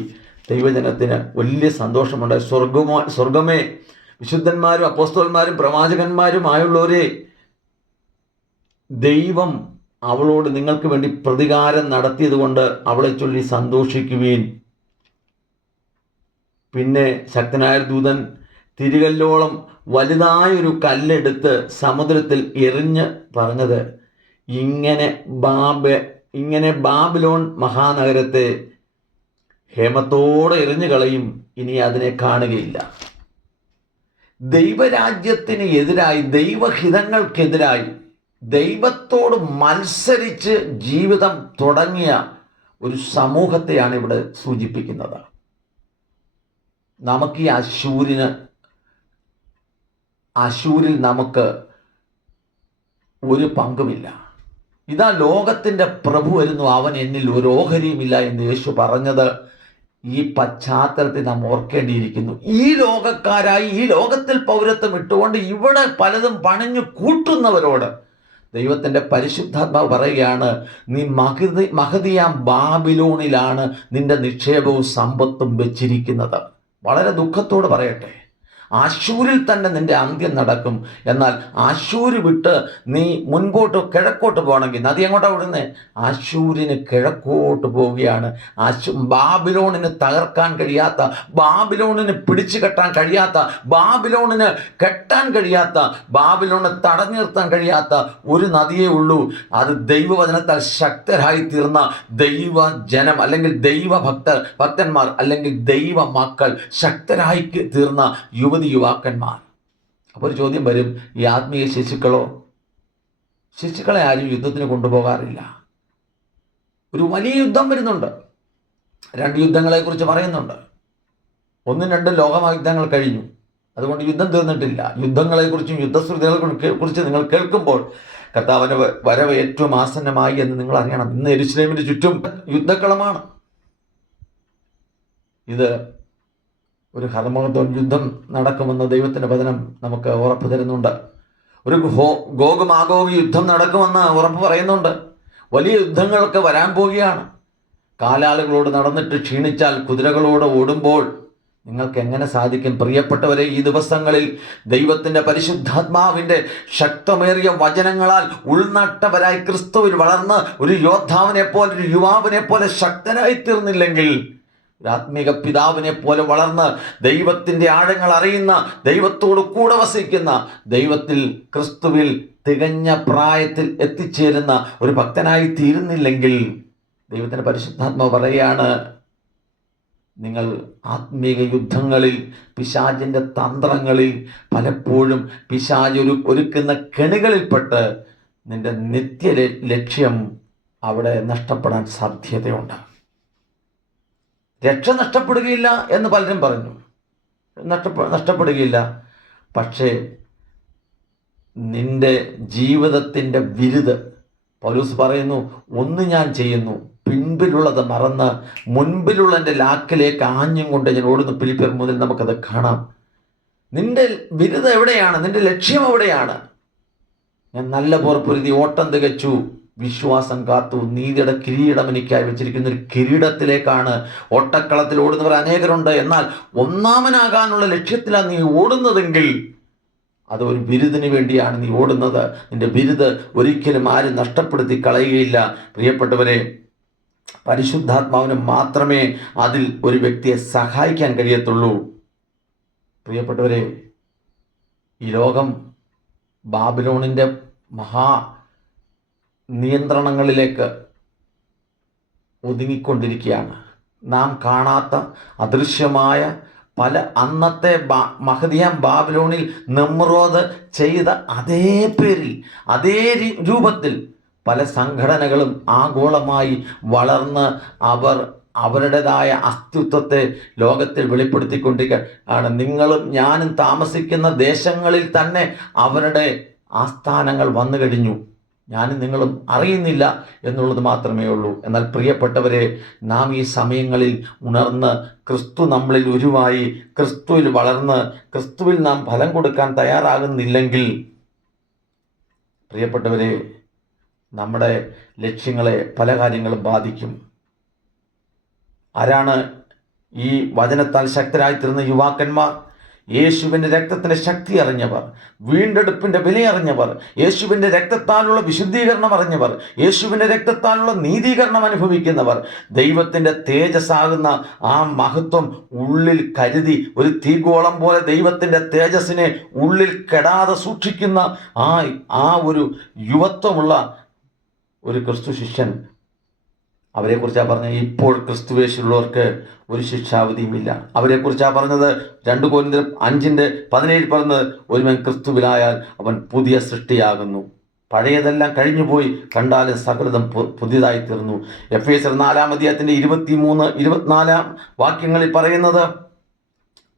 ദൈവജനത്തിന് വലിയ സന്തോഷമുണ്ടായി. സ്വർഗമേ, വിശുദ്ധന്മാരും അപ്പോസ്തലന്മാരും പ്രവാചകന്മാരുമായുള്ളവരെ, ദൈവം അവളോട് നിങ്ങൾക്ക് വേണ്ടി പ്രതികാരം നടത്തിയത് കൊണ്ട് അവളെ ചൊല്ലി സന്തോഷിക്കുവീൻ. പിന്നെ ശക്തനായ ദൂതൻ തിരികല്ലോളം വലുതായൊരു കല്ലെടുത്ത് സമുദ്രത്തിൽ എറിഞ്ഞ് പറഞ്ഞത്, ഇങ്ങനെ ബാബിലോൺ മഹാനഗരത്തെ ഹേമത്തോടെ എറിഞ്ഞു കളയും, ഇനി അതിനെ കാണുകയില്ല. ദൈവരാജ്യത്തിന് എതിരായി, ദൈവഹിതങ്ങൾക്കെതിരായി, ദൈവത്തോട് മത്സരിച്ച് ജീവിതം തുടങ്ങിയ ഒരു സമൂഹത്തെയാണ് ഇവിടെ സൂചിപ്പിക്കുന്നത്. നമുക്ക് ഈ അശൂരിൽ നമുക്ക് ഒരു പങ്കുമില്ല. ഇതാ ലോകത്തിൻ്റെ പ്രഭു വരുന്നു, അവൻ എന്നിൽ ഒരു ഓഹരിയുമില്ല എന്ന് യേശു പറഞ്ഞത് ഈ പശ്ചാത്തലത്തിൽ നാം ഓർക്കേണ്ടിയിരിക്കുന്നു. ഈ ലോകക്കാരായി ഈ ലോകത്തിൽ പൗരത്വം ഇട്ടുകൊണ്ട് ഇവിടെ പലതും പണിഞ്ഞു കൂട്ടുന്നവരോട് ദൈവത്തിൻ്റെ പരിശുദ്ധാത്മാവ് പറയുകയാണ്, നീ മഹദിയാം ബാബിലോണിലാണ് നിന്റെ നിക്ഷേപവും സമ്പത്തും വെച്ചിരിക്കുന്നത്. വളരെ ദുഃഖത്തോട് പറയട്ടെ, അശൂരിൽ തന്നെ നിന്റെ അന്ത്യം നടക്കും. എന്നാൽ അശൂര് വിട്ട് നീ മുൻപോട്ട് കിഴക്കോട്ട് പോകണമെങ്കിൽ നദി എങ്ങോട്ടാണ് വിടുന്നത്? അശൂരിന് കിഴക്കോട്ട് പോവുകയാണ്. ബാബിലോണിന് തകർക്കാൻ കഴിയാത്ത, ബാബിലോണിന് പിടിച്ചു കെട്ടാൻ കഴിയാത്ത, ബാബിലോണിന് കെട്ടാൻ കഴിയാത്ത, ബാബിലോണിന് തടഞ്ഞു നിർത്താൻ കഴിയാത്ത ഒരു നദിയേ ഉള്ളൂ. അത് ദൈവവചനത്താൽ ശക്തരായി തീർന്ന ദൈവജനം, അല്ലെങ്കിൽ ഭക്തന്മാർ, അല്ലെങ്കിൽ ദൈവ മക്കൾ, ശക്തരായി തീർന്ന യുവാക്കന്മാർ. അപ്പോൾ ഒരു ചോദ്യം വരും, ഈ ആത്മീയ ശിശുക്കളെ ആരും യുദ്ധത്തിന് കൊണ്ടുപോകാറില്ല. ഒരു വലിയ യുദ്ധം വരുന്നുണ്ട്. 2 യുദ്ധങ്ങളെക്കുറിച്ച് പറയുന്നുണ്ട്. 1ഉം 2ഉം ലോകമഹായുദ്ധങ്ങൾ കഴിഞ്ഞു. അതുകൊണ്ട് യുദ്ധം തീർന്നിട്ടില്ല. യുദ്ധങ്ങളെക്കുറിച്ചും യുദ്ധശ്രുതികളെക്കുറിച്ച് നിങ്ങൾ കേൾക്കുമ്പോൾ കർത്താവിൻ്റെ വരവ് ഏറ്റവും ആസന്നമായി എന്ന് നിങ്ങൾ അറിയണം. ഇന്ന് യെരൂശലേമിന് ചുറ്റും യുദ്ധക്കളമാണ്. ഇത് ഒരു ഹർമഗദ്ദോൻ യുദ്ധം നടക്കുമെന്ന് ദൈവത്തിൻ്റെ വചനം നമുക്ക് ഉറപ്പ് തരുന്നുണ്ട്. ഒരു ഗോഗ് മാഗോഗ് യുദ്ധം നടക്കുമെന്ന് ഉറപ്പ് പറയുന്നുണ്ട്. വലിയ യുദ്ധങ്ങളൊക്കെ വരാൻ പോവുകയാണ്. കാലാളുകളോട് നടന്നിട്ട് ക്ഷീണിച്ചാൽ കുതിരകളോട് ഓടുമ്പോൾ നിങ്ങൾക്ക് എങ്ങനെ സാധിക്കും? പ്രിയപ്പെട്ടവരെ, ഈ ദിവസങ്ങളിൽ ദൈവത്തിൻ്റെ പരിശുദ്ധാത്മാവിൻ്റെ ശക്തമേറിയ വചനങ്ങളാൽ ഉൾനട്ടവരായി ക്രിസ്തുവിൽ വളർന്ന് ഒരു യോദ്ധാവിനെ പോലെ, ഒരു യുവാവിനെ പോലെ ശക്തനായി തീർന്നില്ലെങ്കിൽ, ഒരു ആത്മീക പിതാവിനെ പോലെ വളർന്ന് ദൈവത്തിൻ്റെ ആഴങ്ങൾ അറിയുന്ന, ദൈവത്തോട് കൂടെ വസിക്കുന്ന, ദൈവത്തിൽ ക്രിസ്തുവിൽ തികഞ്ഞ പ്രായത്തിൽ എത്തിച്ചേരുന്ന ഒരു ഭക്തനായി തീരുന്നില്ലെങ്കിൽ, ദൈവത്തിൻ്റെ പരിശുദ്ധാത്മാവ് പറയുകയാണ്, നിങ്ങൾ ആത്മീക യുദ്ധങ്ങളിൽ, പിശാചിൻ്റെ തന്ത്രങ്ങളിൽ, പലപ്പോഴും പിശാച് ഒരുക്കുന്ന കെണികളിൽപ്പെട്ട് നിന്റെ നിത്യ ലക്ഷ്യം അവിടെ നഷ്ടപ്പെടാൻ സാധ്യതയുണ്ട്. രക്ഷ നഷ്ടപ്പെടുകയില്ല എന്ന് പലരും പറഞ്ഞു, നഷ്ടപ്പെടുകയില്ല. പക്ഷേ നിന്റെ ജീവിതത്തിൻ്റെ വിരുദ്, പൗലോസ് പറയുന്നു, ഒന്ന് ഞാൻ ചെയ്യുന്നു, പിൻപിലുള്ളത് മറന്ന് മുൻപിലുള്ള എൻ്റെ ലാക്കിലേക്ക് ആഞ്ഞും കൊണ്ട് ഞാൻ ഓടുന്നു. ഫിലിപ്പിയർ മുതൽ നമുക്കത് കാണാം. നിന്റെ വിരുദ് എവിടെയാണ്? നിന്റെ ലക്ഷ്യം എവിടെയാണ്? ഞാൻ നല്ല പോർപ്പൊരുതി ഓട്ടം തികച്ചു, വിശ്വാസം കാത്തു, നീതിയുടെ കിരീടം എനിക്കായി വെച്ചിരിക്കുന്ന ഒരു കിരീടത്തിലേക്കാണ്. ഓട്ടക്കളത്തിൽ ഓടുന്നവർ അനേകരുണ്ട്, എന്നാൽ ഒന്നാമനാകാനുള്ള ലക്ഷ്യത്തിലാണ് നീ ഓടുന്നതെങ്കിൽ അത് ഒരു ബിരുദിന് വേണ്ടിയാണ് നീ ഓടുന്നത്. നിന്റെ ബിരുദ് ഒരിക്കലും ആരും നഷ്ടപ്പെടുത്തി കളയുകയില്ല. പ്രിയപ്പെട്ടവരെ, പരിശുദ്ധാത്മാവിന് മാത്രമേ അതിൽ ഒരു വ്യക്തിയെ സഹായിക്കാൻ കഴിയത്തുള്ളൂ. പ്രിയപ്പെട്ടവരെ, ഈ ലോകം ബാബിലോണിൻ്റെ മഹാ നിയന്ത്രണങ്ങളിലേക്ക് ഒതുങ്ങിക്കൊണ്ടിരിക്കുകയാണ്. നാം കാണാത്ത അദൃശ്യമായ പല അന്നത്തെ മഹദിയാം ബാബിലോണിൽ നിമ്രോദ് ചെയ്ത അതേ പേരിൽ, അതേ രൂപത്തിൽ പല സംഘടനകളും ആഗോളമായി വളർന്ന് അവരുടേതായ അസ്തിത്വത്തെ ലോകത്തിൽ വെളിപ്പെടുത്തിക്കൊണ്ടിരിക്കുകയാണ്. നിങ്ങളും ഞാനും താമസിക്കുന്ന ദേശങ്ങളിൽ തന്നെ അവരുടെ ആസ്ഥാനങ്ങൾ വന്നു കഴിഞ്ഞു. ഞാനും നിങ്ങളും അറിയുന്നില്ല എന്നുള്ളത് മാത്രമേ ഉള്ളൂ. എന്നാൽ പ്രിയപ്പെട്ടവരെ, നാം ഈ സമയങ്ങളിൽ ഉണർന്ന് ക്രിസ്തു നമ്മളിൽ ഉരുവായി ക്രിസ്തുവിൽ വളർന്ന് ക്രിസ്തുവിൽ നാം ഫലം കൊടുക്കാൻ തയ്യാറാകുന്നില്ലെങ്കിൽ, പ്രിയപ്പെട്ടവരെ, നമ്മുടെ ലക്ഷ്യങ്ങളെ പല കാര്യങ്ങളും ബാധിക്കും. ആരാണ് ഈ വചനത്താൽ ശക്തരായിത്തീർന്ന യുവാക്കന്മാർ? യേശുവിൻ്റെ രക്തത്തിൻ്റെ ശക്തി അറിഞ്ഞവർ, വീണ്ടെടുപ്പിൻ്റെ വില അറിഞ്ഞവർ, യേശുവിൻ്റെ രക്തത്താലുള്ള വിശുദ്ധീകരണം അറിഞ്ഞവർ, യേശുവിൻ്റെ രക്തത്താലുള്ള നീതീകരണം അനുഭവിക്കുന്നവർ, ദൈവത്തിൻ്റെ തേജസ്സാകുന്ന ആ മഹത്വം ഉള്ളിൽ കരുതി ഒരു തീഗോളം പോലെ ദൈവത്തിൻ്റെ തേജസ്സിനെ ഉള്ളിൽ കെടാതെ സൂക്ഷിക്കുന്ന ആ ഒരു യുവത്വമുള്ള ഒരു ക്രിസ്തു ശിഷ്യൻ. അവരെക്കുറിച്ചാണ് പറഞ്ഞത്, ഇപ്പോൾ ക്രിസ്തുവേശുള്ളവർക്ക് ഒരു ശിക്ഷാവിധിയുമില്ല. അവരെക്കുറിച്ചാണ് പറഞ്ഞത് 2 കൊരിന്ത്യർ 5:17 പറഞ്ഞത്, ഒരുവൻ ക്രിസ്തുവിലായാൽ അവൻ പുതിയ സൃഷ്ടിയാകുന്നു, പഴയതെല്ലാം കഴിഞ്ഞുപോയി, കണ്ടാലും സകലതും പുതിയതായി തീർന്നു. എഫേസ്യർ 4:23-24 വാക്യങ്ങളിൽ പറയുന്നത്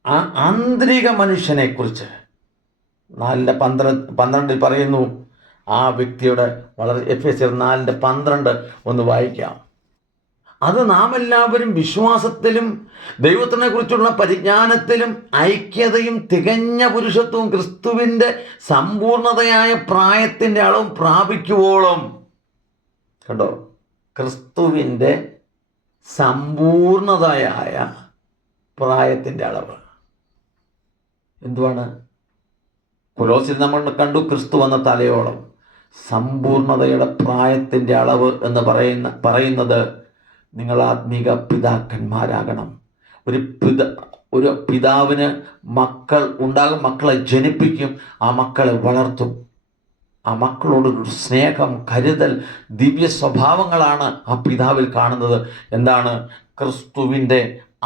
ആ ആന്തരിക മനുഷ്യനെക്കുറിച്ച് 4:12 പറയുന്നു. ആ വ്യക്തിയുടെ വളരെ എഫേസ്യർ 4:12 ഒന്ന് വായിക്കാം. അത് നാം എല്ലാവരും വിശ്വാസത്തിലും ദൈവത്തിനെ കുറിച്ചുള്ള പരിജ്ഞാനത്തിലും ഐക്യതയും തികഞ്ഞ പുരുഷത്വവും ക്രിസ്തുവിൻ്റെ സമ്പൂർണതയായ പ്രായത്തിൻ്റെ അളവും പ്രാപിക്കുവോളം. കണ്ടോ, ക്രിസ്തുവിൻ്റെ സമ്പൂർണതയായ പ്രായത്തിൻ്റെ അളവ് എന്തുവാണ്? കൊലോസിൽ നമ്മൾ കണ്ടു, ക്രിസ്തു വന്ന തലയോളം. സമ്പൂർണതയുടെ പ്രായത്തിൻ്റെ അളവ് എന്ന് പറയുന്നത് നിങ്ങൾ ആത്മീക പിതാക്കന്മാരാകണം. ഒരു പിതാവിന് മക്കൾ ഉണ്ടാകും, മക്കളെ ജനിപ്പിക്കും, ആ മക്കളെ വളർത്തും. ആ മക്കളോടൊരു സ്നേഹം, കരുതൽ, ദിവ്യ സ്വഭാവങ്ങളാണ് ആ പിതാവിൽ കാണുന്നത്. എന്താണ്? ക്രിസ്തുവിൻ്റെ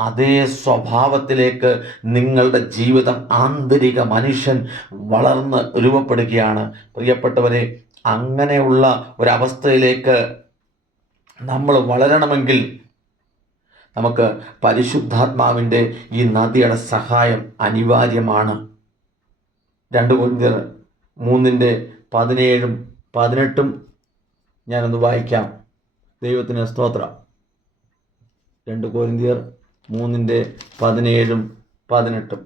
അതേ സ്വഭാവത്തിലേക്ക് നിങ്ങളുടെ ജീവിതം, ആന്തരിക മനുഷ്യൻ വളർന്ന് രൂപപ്പെടുകയാണ്. പ്രിയപ്പെട്ടവരെ, അങ്ങനെയുള്ള ഒരവസ്ഥയിലേക്ക് നമ്മൾ വളരണമെങ്കിൽ നമുക്ക് പരിശുദ്ധാത്മാവിൻ്റെ ഈ നദിയുടെ സഹായം അനിവാര്യമാണ്. 2 കൊരിന്ത്യർ 3:17-18 ഞാനൊന്ന് വായിക്കാം. ദൈവത്തിന് സ്തോത്രം. 2 കൊരിന്ത്യർ 3:17 18.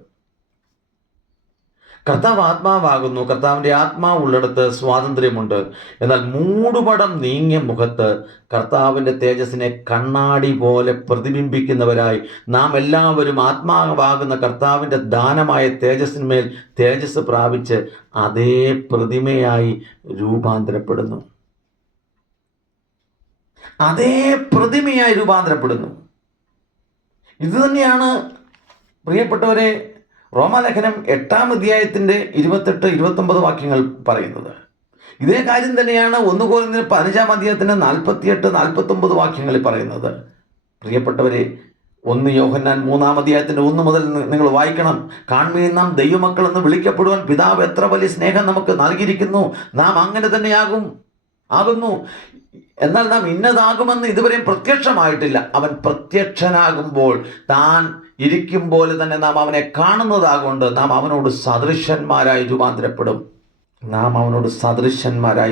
കർത്താവ് ആത്മാവാകുന്നു, കർത്താവിൻ്റെ ആത്മാവ് ഉള്ളിടത്ത് സ്വാതന്ത്ര്യമുണ്ട്. എന്നാൽ മൂടുപടം നീങ്ങിയ മുഖത്ത് കർത്താവിൻ്റെ തേജസ്സിനെ കണ്ണാടി പോലെ പ്രതിബിംബിക്കുന്നവരായി നാം എല്ലാവരും ആത്മാവാകുന്ന കർത്താവിൻ്റെ ദാനമായ തേജസ്സിന്മേൽ തേജസ് പ്രാപിച്ച് അതേ പ്രതിമയായി രൂപാന്തരപ്പെടുന്നു. അതേ പ്രതിമയായി രൂപാന്തരപ്പെടുന്നു. ഇത് തന്നെയാണ് പ്രിയപ്പെട്ടവരെ റോമാലേഖനം 8-ാം അധ്യായത്തിൻ്റെ 28-29 വാക്യങ്ങൾ പറയുന്നത്. ഇതേ കാര്യം തന്നെയാണ് 1 കൊരിന്ത്യർ 15-ാം അധ്യായത്തിൻ്റെ 48-49 വാക്യങ്ങളിൽ പറയുന്നത്. പ്രിയപ്പെട്ടവരെ, 1 യോഹന്നാൻ 3-ാം അധ്യായത്തിൻ്റെ 1 മുതൽ നിങ്ങൾ വായിക്കണം. കാൺമീൻ, നാം ദൈവമക്കൾ എന്ന് വിളിക്കപ്പെടുവാൻ പിതാവ് എത്ര വലിയ സ്നേഹം നമുക്ക് നൽകിയിരിക്കുന്നു. നാം അങ്ങനെ തന്നെ ആകുന്നു. എന്നാൽ നാം ഇന്നതാകുമെന്ന് ഇതുവരെയും പ്രത്യക്ഷമായിട്ടില്ല. അവൻ പ്രത്യക്ഷനാകുമ്പോൾ താൻ ഇരിക്കും പോലെ തന്നെ നാം അവനെ കാണുന്നതാകൊണ്ട് നാം അവനോട് സദൃശന്മാരായി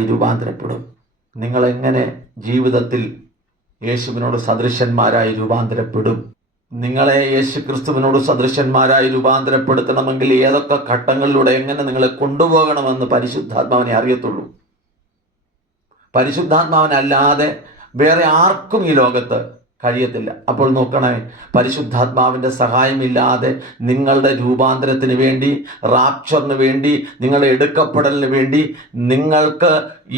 രൂപാന്തരപ്പെടും. നിങ്ങളെങ്ങനെ ജീവിതത്തിൽ യേശുവിനോട് സദൃശന്മാരായി രൂപാന്തരപ്പെടും? നിങ്ങളെ യേശു ക്രിസ്തുവിനോട് സദൃശന്മാരായി രൂപാന്തരപ്പെടുത്തണമെങ്കിൽ ഏതൊക്കെ ഘട്ടങ്ങളിലൂടെ എങ്ങനെ നിങ്ങളെ കൊണ്ടുപോകണമെന്ന് പരിശുദ്ധാത്മാവിനെ അറിയത്തുള്ളൂ. പരിശുദ്ധാത്മാവിനല്ലാതെ വേറെ ആർക്കും ഈ ലോകത്ത് കഴിയത്തില്ല. അപ്പോൾ നോക്കണേ, പരിശുദ്ധാത്മാവിൻ്റെ സഹായമില്ലാതെ നിങ്ങളുടെ രൂപാന്തരത്തിന് വേണ്ടി, റാപ്ചറിന് വേണ്ടി, നിങ്ങളുടെ എടുക്കപ്പെടലിന് വേണ്ടി നിങ്ങൾക്ക്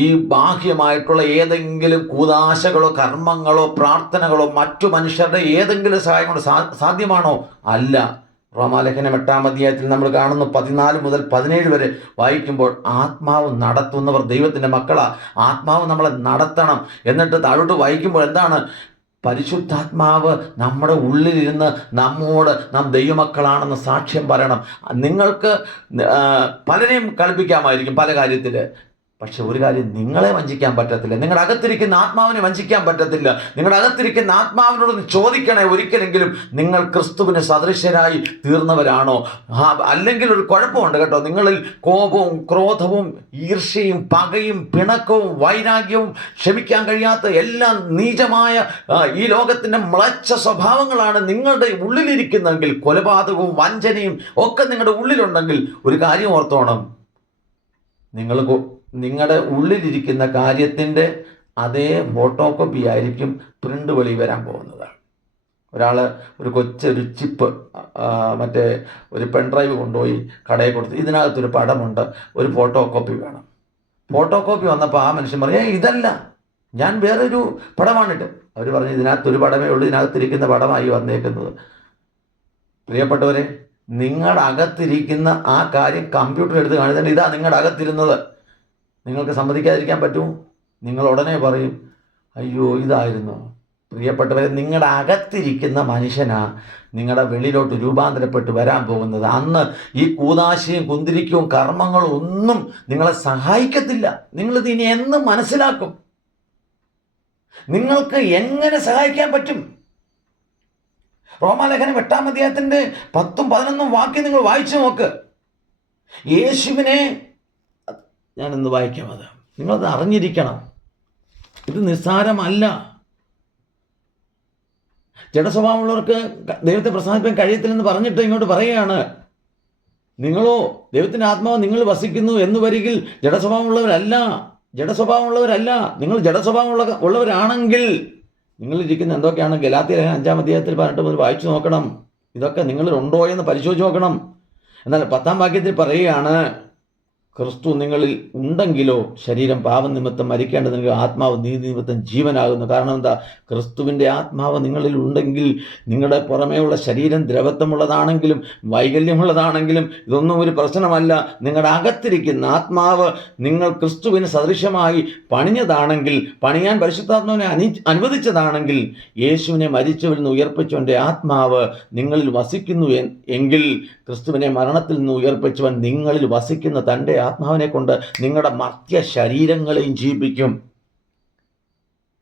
ഈ ബാഹ്യമായിട്ടുള്ള ഏതെങ്കിലും കൂദാശകളോ കർമ്മങ്ങളോ പ്രാർത്ഥനകളോ മറ്റു മനുഷ്യരുടെ ഏതെങ്കിലും സഹായം കൊണ്ട് സാധ്യമാണോ? അല്ല. റോമാലേഖനം 8-ാം അധ്യായത്തിൽ നമ്മൾ കാണുന്നു 14 മുതൽ 17 വരെ വായിക്കുമ്പോൾ ആത്മാവ് നടത്തുന്നവർ ദൈവത്തിൻ്റെ മക്കളാ. ആത്മാവ് നമ്മളെ നടത്തണം. എന്നിട്ട് താഴോട്ട് വായിക്കുമ്പോൾ എന്താണ്? പരിശുദ്ധാത്മാവ് നമ്മുടെ ഉള്ളിലിരുന്ന് നമ്മോട് നാം ദൈവമക്കളാണെന്ന് സാക്ഷ്യം പറയണം. നിങ്ങൾക്ക് പലരെയും കളിപ്പിക്കാമായിരിക്കും പല കാര്യത്തിൽ. പക്ഷെ ഒരു കാര്യം നിങ്ങളെ വഞ്ചിക്കാൻ പറ്റത്തില്ല. നിങ്ങളുടെ അകത്തിരിക്കുന്ന ആത്മാവിനെ വഞ്ചിക്കാൻ പറ്റത്തില്ല. നിങ്ങളുടെ അകത്തിരിക്കുന്ന ആത്മാവിനോടൊന്ന് ചോദിക്കണേ, ഒരിക്കലെങ്കിലും നിങ്ങൾ ക്രിസ്തുവിന് സദൃശരായി തീർന്നവരാണോ? അല്ലെങ്കിൽ ഒരു കുഴപ്പമുണ്ട് കേട്ടോ. നിങ്ങളിൽ കോപവും ക്രോധവും ഈർഷ്യയും പകയും പിണക്കവും വൈരാഗ്യവും ക്ഷമിക്കാൻ കഴിയാത്ത എല്ലാം നീചമായ ഈ ലോകത്തിൻ്റെ മ്ലേച്ഛ സ്വഭാവങ്ങളാണ് നിങ്ങളുടെ ഉള്ളിലിരിക്കുന്നതെങ്കിൽ, കൊലപാതകവും വഞ്ചനയും ഒക്കെ നിങ്ങളുടെ ഉള്ളിലുണ്ടെങ്കിൽ ഒരു കാര്യം ഓർത്തോണം. നിങ്ങളുടെ ഉള്ളിലിരിക്കുന്ന കാര്യത്തിൻ്റെ അതേ ഫോട്ടോകോപ്പി ആയിരിക്കും പ്രിൻ്റ് വെളി വരാൻ പോകുന്നത്. ഒരാൾ ഒരു ചിപ്പ് മറ്റേ ഒരു പെൺഡ്രൈവ് കൊണ്ടുപോയി കടയിൽ കൊടുത്ത് ഇതിനകത്തൊരു പടമുണ്ട്, ഒരു ഫോട്ടോകോപ്പി വേണം. ഫോട്ടോകോപ്പി വന്നപ്പോൾ ആ മനുഷ്യൻ പറഞ്ഞു, ഇതല്ല, ഞാൻ വേറൊരു പടമാണിട്ട്. അവർ പറഞ്ഞു, ഇതിനകത്തൊരു പടമേ ഉള്ളൂ, ഇതിനകത്തിരിക്കുന്ന പടമായി വന്നേക്കുന്നത്. പ്രിയപ്പെട്ടവരെ, നിങ്ങളുടെ അകത്തിരിക്കുന്ന ആ കാര്യം കമ്പ്യൂട്ടർ എടുത്ത് കാണിച്ചിട്ട് ഇതാ നിങ്ങളുടെ അകത്തിരുന്നത്. നിങ്ങൾക്ക് സമ്മതിക്കാതിരിക്കാൻ പറ്റുമോ? നിങ്ങൾ ഉടനെ പറയും, അയ്യോ ഇതായിരുന്നു. പ്രിയപ്പെട്ടവരെ, നിങ്ങളുടെ അകത്തിരിക്കുന്ന മനുഷ്യനാ നിങ്ങളുടെ വെളിയിലോട്ട് രൂപാന്തരപ്പെട്ട് വരാൻ പോകുന്നത്. അന്ന് ഈ കൂദാശയും കുന്തിരിക്കവും കർമ്മങ്ങളും ഒന്നും നിങ്ങളെ സഹായിക്കത്തില്ല. നിങ്ങളിത് ഇനി എന്ന് മനസ്സിലാക്കും? നിങ്ങൾക്ക് എങ്ങനെ സഹായിക്കാൻ പറ്റും? റോമാലേഖനം 8-ാം അധ്യായത്തിൻ്റെ 10-11 വാക്യം നിങ്ങൾ വായിച്ചു നോക്ക്. യേശുവിനെ ഞാനിന്ന് വായിക്കാം. അത് നിങ്ങളത് അറിഞ്ഞിരിക്കണം. ഇത് നിസ്സാരമല്ല. ജഡസ്വഭാവമുള്ളവർക്ക് ദൈവത്തെ പ്രസാദിപ്പിക്കാൻ കഴിയത്തില്ലെന്ന് പറഞ്ഞിട്ട് ഇങ്ങോട്ട് പറയുകയാണ്, നിങ്ങളോ ദൈവത്തിൻ്റെ ആത്മാവ് നിങ്ങൾ വസിക്കുന്നു എന്ന് വരികിൽ ജഡസ്വഭാവമുള്ളവരല്ല. നിങ്ങൾ ജഡസ്വഭാവമുള്ളവരാണെങ്കിൽ നിങ്ങളിരിക്കുന്ന എന്തൊക്കെയാണ് ഗലാത്യലേഖനം 5-ാം അധ്യായത്തിൽ 18 മുതൽ വായിച്ചു നോക്കണം. ഇതൊക്കെ നിങ്ങളിലുണ്ടോ എന്ന് പരിശോധിച്ച് നോക്കണം. എന്നാൽ 10-ാം വാക്യത്തിൽ പറയുകയാണ്, ക്രിസ്തു നിങ്ങളിൽ ഉണ്ടെങ്കിലോ ശരീരം പാപനിമിത്തം മരിക്കേണ്ടതെങ്കിൽ ആത്മാവ് നീതി നിമിത്തം ജീവനാകുന്നു. കാരണം എന്താ? ക്രിസ്തുവിൻ്റെ ആത്മാവ് നിങ്ങളിൽ ഉണ്ടെങ്കിൽ നിങ്ങളുടെ പുറമേയുള്ള ശരീരം ദ്രവത്വമുള്ളതാണെങ്കിലും വൈകല്യമുള്ളതാണെങ്കിലും ഇതൊന്നും ഒരു പ്രശ്നമല്ല. നിങ്ങളുടെ അകത്തിരിക്കുന്ന ആത്മാവ് നിങ്ങൾ ക്രിസ്തുവിന് സദൃശമായി പണിഞ്ഞതാണെങ്കിൽ, പണിയാൻ പരിശുദ്ധാത്മാവിനെ അനുവദിച്ചതാണെങ്കിൽ, യേശുവിനെ മരിച്ചവരിൽ നിന്ന് ഉയർപ്പിച്ചവൻ്റെ ആത്മാവ് നിങ്ങളിൽ വസിക്കുന്നു എങ്കിൽ ക്രിസ്തുവിനെ മരണത്തിൽ നിന്ന് ഉയർപ്പിച്ചവൻ നിങ്ങളിൽ വസിക്കുന്ന തൻ്റെ ആത്മാവിനെ കൊണ്ട് നിങ്ങളുടെ മർത്യ ശരീരങ്ങളെയും ജീവിപ്പിക്കും.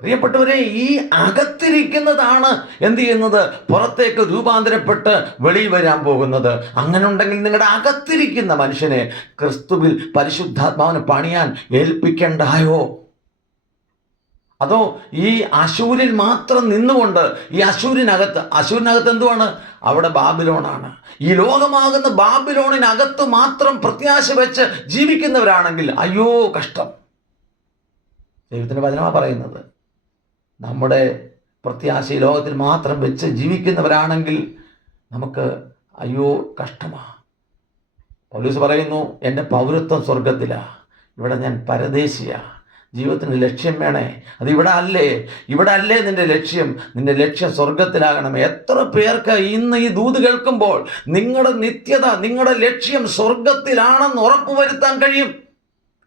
പ്രിയപ്പെട്ടവരെ, ഈ അകത്തിരിക്കുന്നതാണ് എന്ത് ചെയ്യുന്നത്? പുറത്തേക്ക് രൂപാന്തരപ്പെട്ട് വെളിയിൽ വരാൻ പോകുന്നത്. അങ്ങനെ ഉണ്ടെങ്കിൽ നിങ്ങളുടെ അകത്തിരിക്കുന്ന മനുഷ്യനെ ക്രിസ്തുവിൽ പരിശുദ്ധാത്മാവിനെ പണിയാൻ ഏൽപ്പിക്കണ്ടായോ? അതോ ഈ അശൂരിൽ മാത്രം നിന്നുകൊണ്ട് ഈ അശൂരിനകത്ത് എന്തുവാണ്? അവിടെ ബാബിലോണാണ്. ഈ ലോകമാകുന്ന ബാബിലോണിനകത്ത് മാത്രം പ്രത്യാശ വെച്ച് ജീവിക്കുന്നവരാണെങ്കിൽ അയ്യോ കഷ്ടം. ദൈവത്തിൻ്റെ വചനമാണ് പറയുന്നത്. നമ്മുടെ പ്രത്യാശ ഈ ലോകത്തിൽ മാത്രം വെച്ച് ജീവിക്കുന്നവരാണെങ്കിൽ നമുക്ക് അയ്യോ കഷ്ടമാണ്. പൗലോസ് പറയുന്നു, എൻ്റെ പൗരത്വം സ്വർഗത്തിലാണ്, ഇവിടെ ഞാൻ പരദേശിയാണ്. ജീവിതത്തിന് ലക്ഷ്യം വേണേ, അത് ഇവിടെ അല്ലേ നിന്റെ ലക്ഷ്യം? നിന്റെ ലക്ഷ്യം സ്വർഗത്തിലാകണം. എത്ര പേർക്ക് ഇന്ന് ഈ ദൂത് കേൾക്കുമ്പോൾ നിങ്ങളുടെ നിത്യത, നിങ്ങളുടെ ലക്ഷ്യം സ്വർഗത്തിലാണെന്ന് ഉറപ്പുവരുത്താൻ കഴിയും?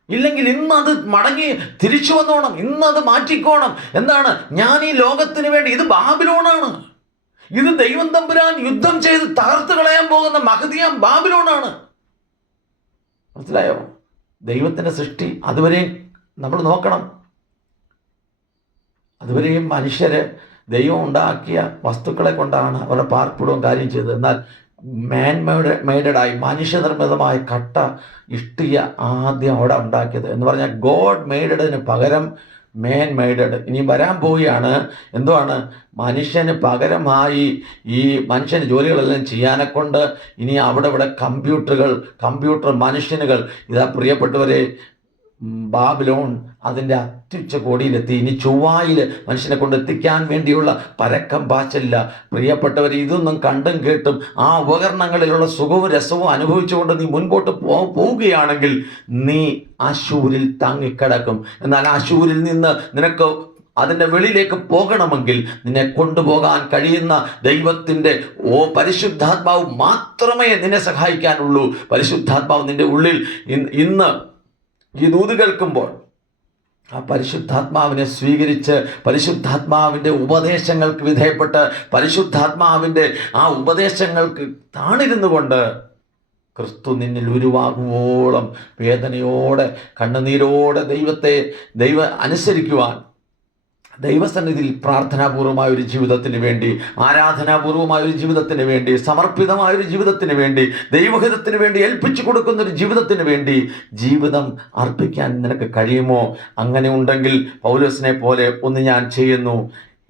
ഇല്ലെങ്കിൽ ഇന്നത് മടങ്ങി തിരിച്ചു വന്നോണം, ഇന്നത് മാറ്റിക്കോണം. എന്താണ്? ഞാൻ ഈ ലോകത്തിന് വേണ്ടി, ഇത് ബാബിലോണാണ്, ഇത് ദൈവം തമ്പുരാൻ യുദ്ധം ചെയ്ത് തകർത്ത് കളയാൻ പോകുന്ന മഹതിയാം ബാബിലോണാണ്. മനസ്സിലായോ? ദൈവത്തിൻ്റെ സൃഷ്ടി അതുവരെയും നമ്മൾ നോക്കണം. അതുവരെയും മനുഷ്യര് ദൈവം ഉണ്ടാക്കിയ വസ്തുക്കളെ കൊണ്ടാണ് അവരുടെ പാർപ്പിടവും കാര്യം ചെയ്തത്. എന്നാൽ മെയ്ഡായി മനുഷ്യനിർമ്മിതമായ കട്ട ഇഷ്ടിക ആദ്യം അവിടെ ഉണ്ടാക്കിയത് എന്ന് പറഞ്ഞാൽ ഗോഡ് മെയ്ഡഡിന് പകരം മെയ്ഡഡ് ഇനി വരാൻ പോവുകയാണ്. എന്തുവാണ്? മനുഷ്യന് പകരമായി ഈ മനുഷ്യന് ജോലികളെല്ലാം ചെയ്യാനെ കൊണ്ട് ഇനി അവിടെ കമ്പ്യൂട്ടർ മനുഷ്യനുകൾ. ഇതാ പ്രിയപ്പെട്ടവരെ, ബാബിലോൺ അതിൻ്റെ അത്യുച്ച കോടിയിലെത്തി. ഇനി ചൊവ്വായിൽ മനുഷ്യനെ കൊണ്ട് എത്തിക്കാൻ വേണ്ടിയുള്ള പരക്കം പാച്ചില്ല. പ്രിയപ്പെട്ടവർ, ഇതൊന്നും കണ്ടും കേട്ടും ആ ഉപകരണങ്ങളിലുള്ള സുഖവും രസവും അനുഭവിച്ചുകൊണ്ട് നീ മുൻപോട്ട് പോവുകയാണെങ്കിൽ നീ അശൂരിൽ തങ്ങിക്കിടക്കും. എന്നാൽ അശൂരിൽ നിന്ന് നിനക്ക് അതിൻ്റെ വെളിയിലേക്ക് പോകണമെങ്കിൽ നിന്നെ കൊണ്ടുപോകാൻ കഴിയുന്ന ദൈവത്തിൻ്റെ പരിശുദ്ധാത്മാവ് മാത്രമേ നിന്നെ സഹായിക്കാനുള്ളൂ. പരിശുദ്ധാത്മാവ് നിൻ്റെ ഉള്ളിൽ ഇന്ന് ഈ ദൂത് കേൾക്കുമ്പോൾ ആ പരിശുദ്ധാത്മാവിനെ സ്വീകരിച്ച് പരിശുദ്ധാത്മാവിൻ്റെ ഉപദേശങ്ങൾക്ക് വിധേയപ്പെട്ട് പരിശുദ്ധാത്മാവിൻ്റെ ആ ഉപദേശങ്ങൾക്ക് താണിരുന്നു കൊണ്ട് ക്രിസ്തു നിന്നിൽ ഉരുവാകുവോളം വേദനയോടെ കണ്ണുനീരോടെ ദൈവം അനുസരിക്കുവാൻ, ദൈവസന്നിധിയിൽ പ്രാർത്ഥനാപൂർവമായ ഒരു ജീവിതത്തിന് വേണ്ടി, ആരാധനാപൂർവമായ ഒരു ജീവിതത്തിന് വേണ്ടി, സമർപ്പിതമായ ഒരു ജീവിതത്തിന് വേണ്ടി, ദൈവഹിതത്തിന് വേണ്ടി ഏൽപ്പിച്ചു കൊടുക്കുന്ന ഒരു ജീവിതത്തിന് വേണ്ടി ജീവിതം അർപ്പിക്കാൻ നിനക്ക് കഴിയുമോ? അങ്ങനെ ഉണ്ടെങ്കിൽ പൗലോസിനെ പോലെ ഒന്ന് ഞാൻ ചെയ്യുന്നു.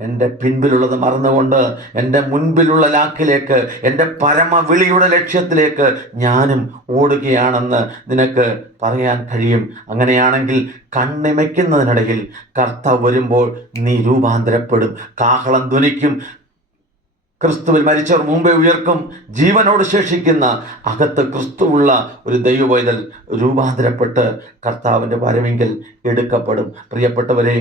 എൻ്റെ പിൻപിലുള്ളത് മറന്നുകൊണ്ട് എൻ്റെ മുൻപിലുള്ള ലാക്കിലേക്ക്, എൻ്റെ പരമവിളിയുടെ ലക്ഷ്യത്തിലേക്ക് ഞാനും ഓടുകയാണെന്ന് നിനക്ക് പറയാൻ കഴിയും. അങ്ങനെയാണെങ്കിൽ കണ്ണിമയ്ക്കുന്നതിനിടയിൽ കർത്താവ് വരുമ്പോൾ നീ രൂപാന്തരപ്പെടും. കാഹളം ധ്വനിക്കും, ക്രിസ്തുവിൽ മരിച്ചവർ മുമ്പേ ഉയർക്കും. ജീവനോട് ശേഷിക്കുന്ന അകത്ത് ക്രിസ്തുവുള്ള ഒരു ദൈവവൈതൽ രൂപാന്തരപ്പെട്ട് കർത്താവിൻ്റെ വരവെങ്കിൽ എടുക്കപ്പെടും. പ്രിയപ്പെട്ടവരെ,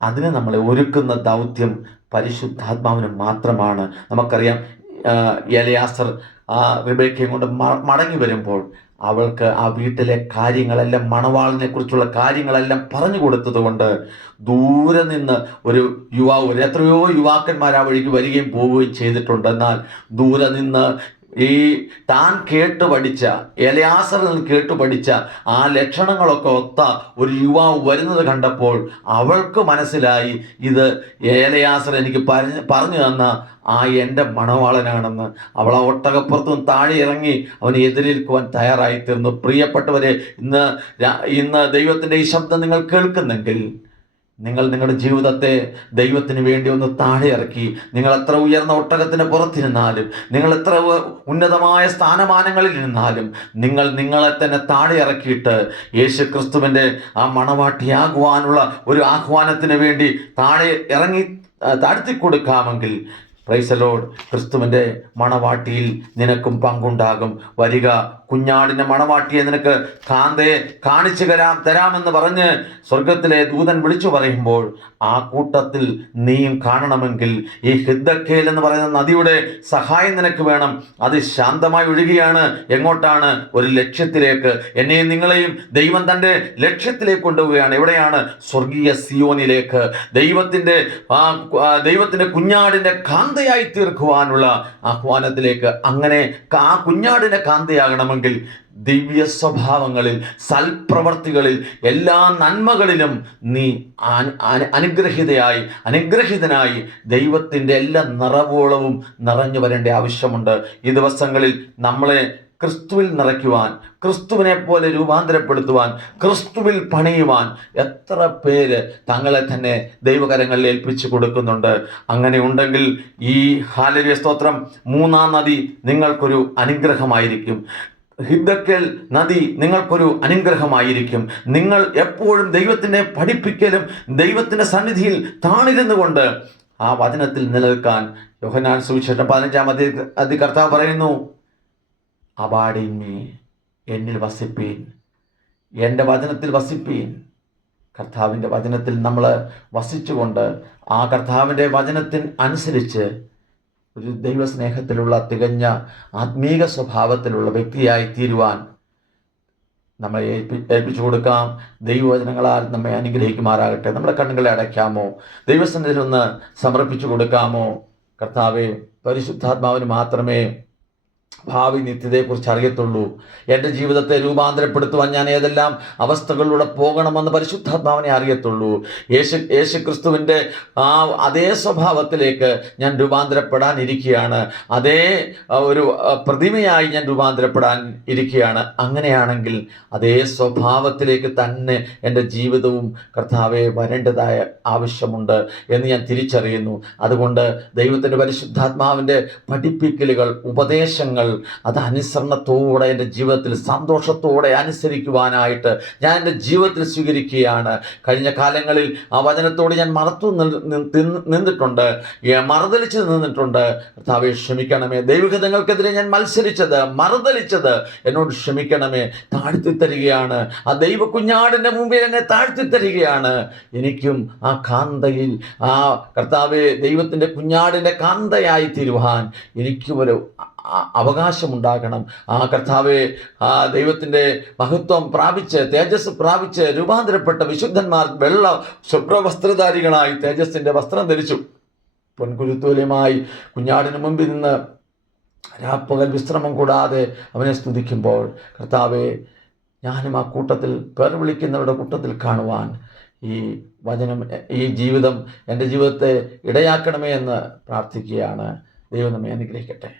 അതിന് നമ്മളെ ഒരുക്കുന്ന ദൗത്യം പരിശുദ്ധാത്മാവിന് മാത്രമാണ്. നമുക്കറിയാം, എലയാസർ റിബേക്കയും കൊണ്ട് മടങ്ങി വരുമ്പോൾ അവൾക്ക് ആ വീട്ടിലെ കാര്യങ്ങളെല്ലാം, മണവാളിനെ കുറിച്ചുള്ള കാര്യങ്ങളെല്ലാം പറഞ്ഞു കൊടുത്തത് കൊണ്ട് ദൂരെ നിന്ന് ഒരു യുവാവ്, എത്രയോ യുവാക്കന്മാർ ആ വഴിക്ക് വരികയും പോവുകയും ചെയ്തിട്ടുണ്ട്. എന്നാൽ ദൂരെ നിന്ന് ഈ താൻ കേട്ടുപഠിച്ച, എലയാസറിൽ കേട്ടുപഠിച്ച ആ ലക്ഷണങ്ങളൊക്കെ ഒത്ത ഒരു യുവാവ് വരുന്നത് കണ്ടപ്പോൾ അവൾക്ക് മനസ്സിലായി, ഇത് എലയാസർ എനിക്ക് പറഞ്ഞു തന്ന ആ എൻ്റെ മണവാളനാണെന്ന്. അവൾ ആ ഒട്ടകപ്പുറത്തും താഴെ ഇറങ്ങി അവനെ എതിരേൽക്കുവാൻ തയ്യാറായിത്തീർന്നു. പ്രിയപ്പെട്ടവരെ, ഇന്ന് ദൈവത്തിൻ്റെ ഈ ശബ്ദം നിങ്ങൾ കേൾക്കുന്നെങ്കിൽ നിങ്ങൾ നിങ്ങളുടെ ജീവിതത്തെ ദൈവത്തിന് വേണ്ടി ഒന്ന് താഴെ ഇറക്കി. നിങ്ങൾ എത്ര ഉയർന്ന ഒട്ടകത്തിന് പുറത്തിരുന്നാലും, നിങ്ങൾ എത്ര ഉന്നതമായ സ്ഥാനമാനങ്ങളിൽ ഇരുന്നാലും, നിങ്ങളെ തന്നെ താഴെ ഇറക്കിയിട്ട് യേശു ക്രിസ്തുവിൻ്റെ ആ മണവാട്ടിയാകുവാനുള്ള ഒരു ആഹ്വാനത്തിന് വേണ്ടി താഴെ ഇറങ്ങി താഴ്ത്തി കൊടുക്കാമെങ്കിൽ, പ്രൈസ് ദി ലോർഡ്, ക്രിസ്തുവിൻ്റെ മണവാട്ടിയിൽ നിനക്കും പങ്കുണ്ടാകും. വരിക, കുഞ്ഞാടിൻ്റെ മണവാട്ടിയെ നിനക്ക് കാന്തയെ കാണിച്ചു തരാമെന്ന് പറഞ്ഞ് സ്വർഗത്തിലെ ദൂതൻ വിളിച്ചു പറയുമ്പോൾ ആ കൂട്ടത്തിൽ നീയും കാണണമെങ്കിൽ ഈ ഹിദ്ദക്കേൽ എന്ന് പറയുന്ന നദിയുടെ സഹായം നിനക്ക് വേണം. അത് ശാന്തമായി ഒഴുകിയാണ്. എങ്ങോട്ടാണ്? ഒരു ലക്ഷ്യത്തിലേക്ക്. എന്നെയും നിങ്ങളെയും ദൈവം തൻ്റെ ലക്ഷ്യത്തിലേക്ക് കൊണ്ടുപോവുകയാണ്. എവിടെയാണ്? സ്വർഗീയ സിയോനിലേക്ക്, ദൈവത്തിൻ്റെ കുഞ്ഞാടിൻ്റെ കാന്തയായി തീർക്കുവാനുള്ള ആഹ്വാനത്തിലേക്ക്. അങ്ങനെ ആ കുഞ്ഞാടിൻ്റെ കാന്തയാകണമെങ്കിൽ ദിവ്യ സ്വഭാവങ്ങളിൽ, സൽപ്രവർത്തികളിൽ, എല്ലാ നന്മകളിലും നീ അനുഗ്രഹിതനായി ദൈവത്തിൻ്റെ എല്ലാ നിറവോളവും നിറഞ്ഞു വരേണ്ട ആവശ്യമുണ്ട്. ഈ ദിവസങ്ങളിൽ നമ്മളെ ക്രിസ്തുവിൽ നിറയ്ക്കുവാൻ, ക്രിസ്തുവിനെ പോലെ രൂപാന്തരപ്പെടുത്തുവാൻ, ക്രിസ്തുവിൽ പണിയുവാൻ എത്ര പേര് തങ്ങളെ തന്നെ ദൈവകരങ്ങളിൽ ഏൽപ്പിച്ചു കൊടുക്കുന്നുണ്ട്. അങ്ങനെ ഉണ്ടെങ്കിൽ ഈ ഹല്ലേലൂയ സ്തോത്രം, മൂന്നാം നദി നിങ്ങൾക്കൊരു അനുഗ്രഹമായിരിക്കും. ഹിദ്ദക്കൽ നദി നിങ്ങൾക്കൊരു അനുഗ്രഹമായിരിക്കും. നിങ്ങൾ എപ്പോഴും ദൈവത്തിൻ്റെ പഠിപ്പിക്കലും ദൈവത്തിൻ്റെ സന്നിധിയിൽ താണിരുന്നു കൊണ്ട് ആ വചനത്തിൽ നിലനിൽക്കാൻ യോഹന്നാൻ സുവിശേഷം 15-ാം അധ്യായത്തിൽ കർത്താവ് പറയുന്നു, അബൈഡ് ഇൻ മീ, എന്നിൽ വസിപ്പീൻ, എൻ്റെ വചനത്തിൽ വസിപ്പീൻ. കർത്താവിൻ്റെ വചനത്തിൽ നമ്മൾ വസിച്ചുകൊണ്ട് ആ കർത്താവിൻ്റെ വചനത്തിന് അനുസരിച്ച് ഒരു ദൈവസ്നേഹത്തിലുള്ള തികഞ്ഞ ആത്മീക സ്വഭാവത്തിലുള്ള വ്യക്തിയായി തീരുവാൻ നമ്മളെ ഏൽപ്പിച്ചു കൊടുക്കാം. ദൈവവചനങ്ങളാൽ നമ്മെ അനുഗ്രഹിക്കുമാറാകട്ടെ. നമ്മുടെ കണ്ണുകളെ അടയ്ക്കാമോ? ദൈവസന്നിധിയിൽ ഒന്ന് സമർപ്പിച്ചു കൊടുക്കാമോ? കർത്താവേ, പരിശുദ്ധാത്മാവിന് മാത്രമേ ഭാവി നിത്യതയെക്കുറിച്ച് അറിയത്തുള്ളൂ. എൻ്റെ ജീവിതത്തെ രൂപാന്തരപ്പെടുത്തുവാൻ ഞാൻ ഏതെല്ലാം അവസ്ഥകളിലൂടെ പോകണമെന്ന് പരിശുദ്ധാത്മാവിനെ അറിയത്തുള്ളൂ. യേശു ക്രിസ്തുവിൻ്റെ ആ അതേ സ്വഭാവത്തിലേക്ക് ഞാൻ രൂപാന്തരപ്പെടാൻ ഇരിക്കുകയാണ്. അതേ ഒരു പ്രതിമയായി ഞാൻ രൂപാന്തരപ്പെടാൻ ഇരിക്കുകയാണ്. അങ്ങനെയാണെങ്കിൽ അതേ സ്വഭാവത്തിലേക്ക് തന്നെ എൻ്റെ ജീവിതവും കർത്താവെ വരേണ്ടതായ ആവശ്യമുണ്ട് എന്ന് ഞാൻ തിരിച്ചറിയുന്നു. അതുകൊണ്ട് ദൈവത്തിൻ്റെ പരിശുദ്ധാത്മാവിൻ്റെ പഠിപ്പിക്കലുകൾ, ഉപദേശങ്ങൾ അത് അനുസരണത്തോടെ എൻ്റെ ജീവിതത്തിൽ സന്തോഷത്തോടെ അനുസരിക്കുവാനായിട്ട് ഞാൻ എൻ്റെ ജീവിതത്തിൽ സ്വീകരിക്കുകയാണ്. കഴിഞ്ഞ കാലങ്ങളിൽ ആ വചനത്തോട് ഞാൻ നിന്നിട്ടുണ്ട്, മറുതലിച്ച് നിന്നിട്ടുണ്ട്. കർത്താവേ, ക്ഷമിക്കണമേ. ദൈവഹിതങ്ങൾക്കെതിരെ ഞാൻ മറുതലിച്ചത് എന്നോട് ക്ഷമിക്കണമേ. താഴ്ത്തിത്തരികയാണ്. ആ ദൈവ കുഞ്ഞാടിൻ്റെ മുമ്പിൽ എന്നെ താഴ്ത്തിത്തരികയാണ്. എനിക്കും ആ കാന്തയിൽ, ആ കർത്താവെ ദൈവത്തിൻ്റെ കുഞ്ഞാടിൻ്റെ കാന്തയായി തീരുവാൻ എനിക്കും ഒരു അവകാശമുണ്ടാകണം. ആ കർത്താവെ, ആ ദൈവത്തിൻ്റെ മഹത്വം പ്രാപിച്ച്, തേജസ് പ്രാപിച്ച് രൂപാന്തരപ്പെട്ട വിശുദ്ധന്മാർ വെള്ള ശുഭ്രവസ്ത്രധാരികളായി തേജസ്സിൻ്റെ വസ്ത്രം ധരിച്ചു പൊൻകുരുത്തോലയുമായി കുഞ്ഞാടിന് മുമ്പിൽ നിന്ന് രാപ്പകൽ വിശ്രമം കൂടാതെ അവനെ സ്തുതിക്കുമ്പോൾ, കർത്താവെ, ഞാനും ആ കൂട്ടത്തിൽ, പേർ വിളിക്കുന്നവരുടെ കൂട്ടത്തിൽ കാണുവാൻ ഈ വചനം, ഈ ജീവിതം എൻ്റെ ജീവിതത്തെ ഇടയാക്കണമേ എന്ന് പ്രാർത്ഥിക്കുകയാണ്. ദൈവം നമ്മെ അനുഗ്രഹിക്കട്ടെ.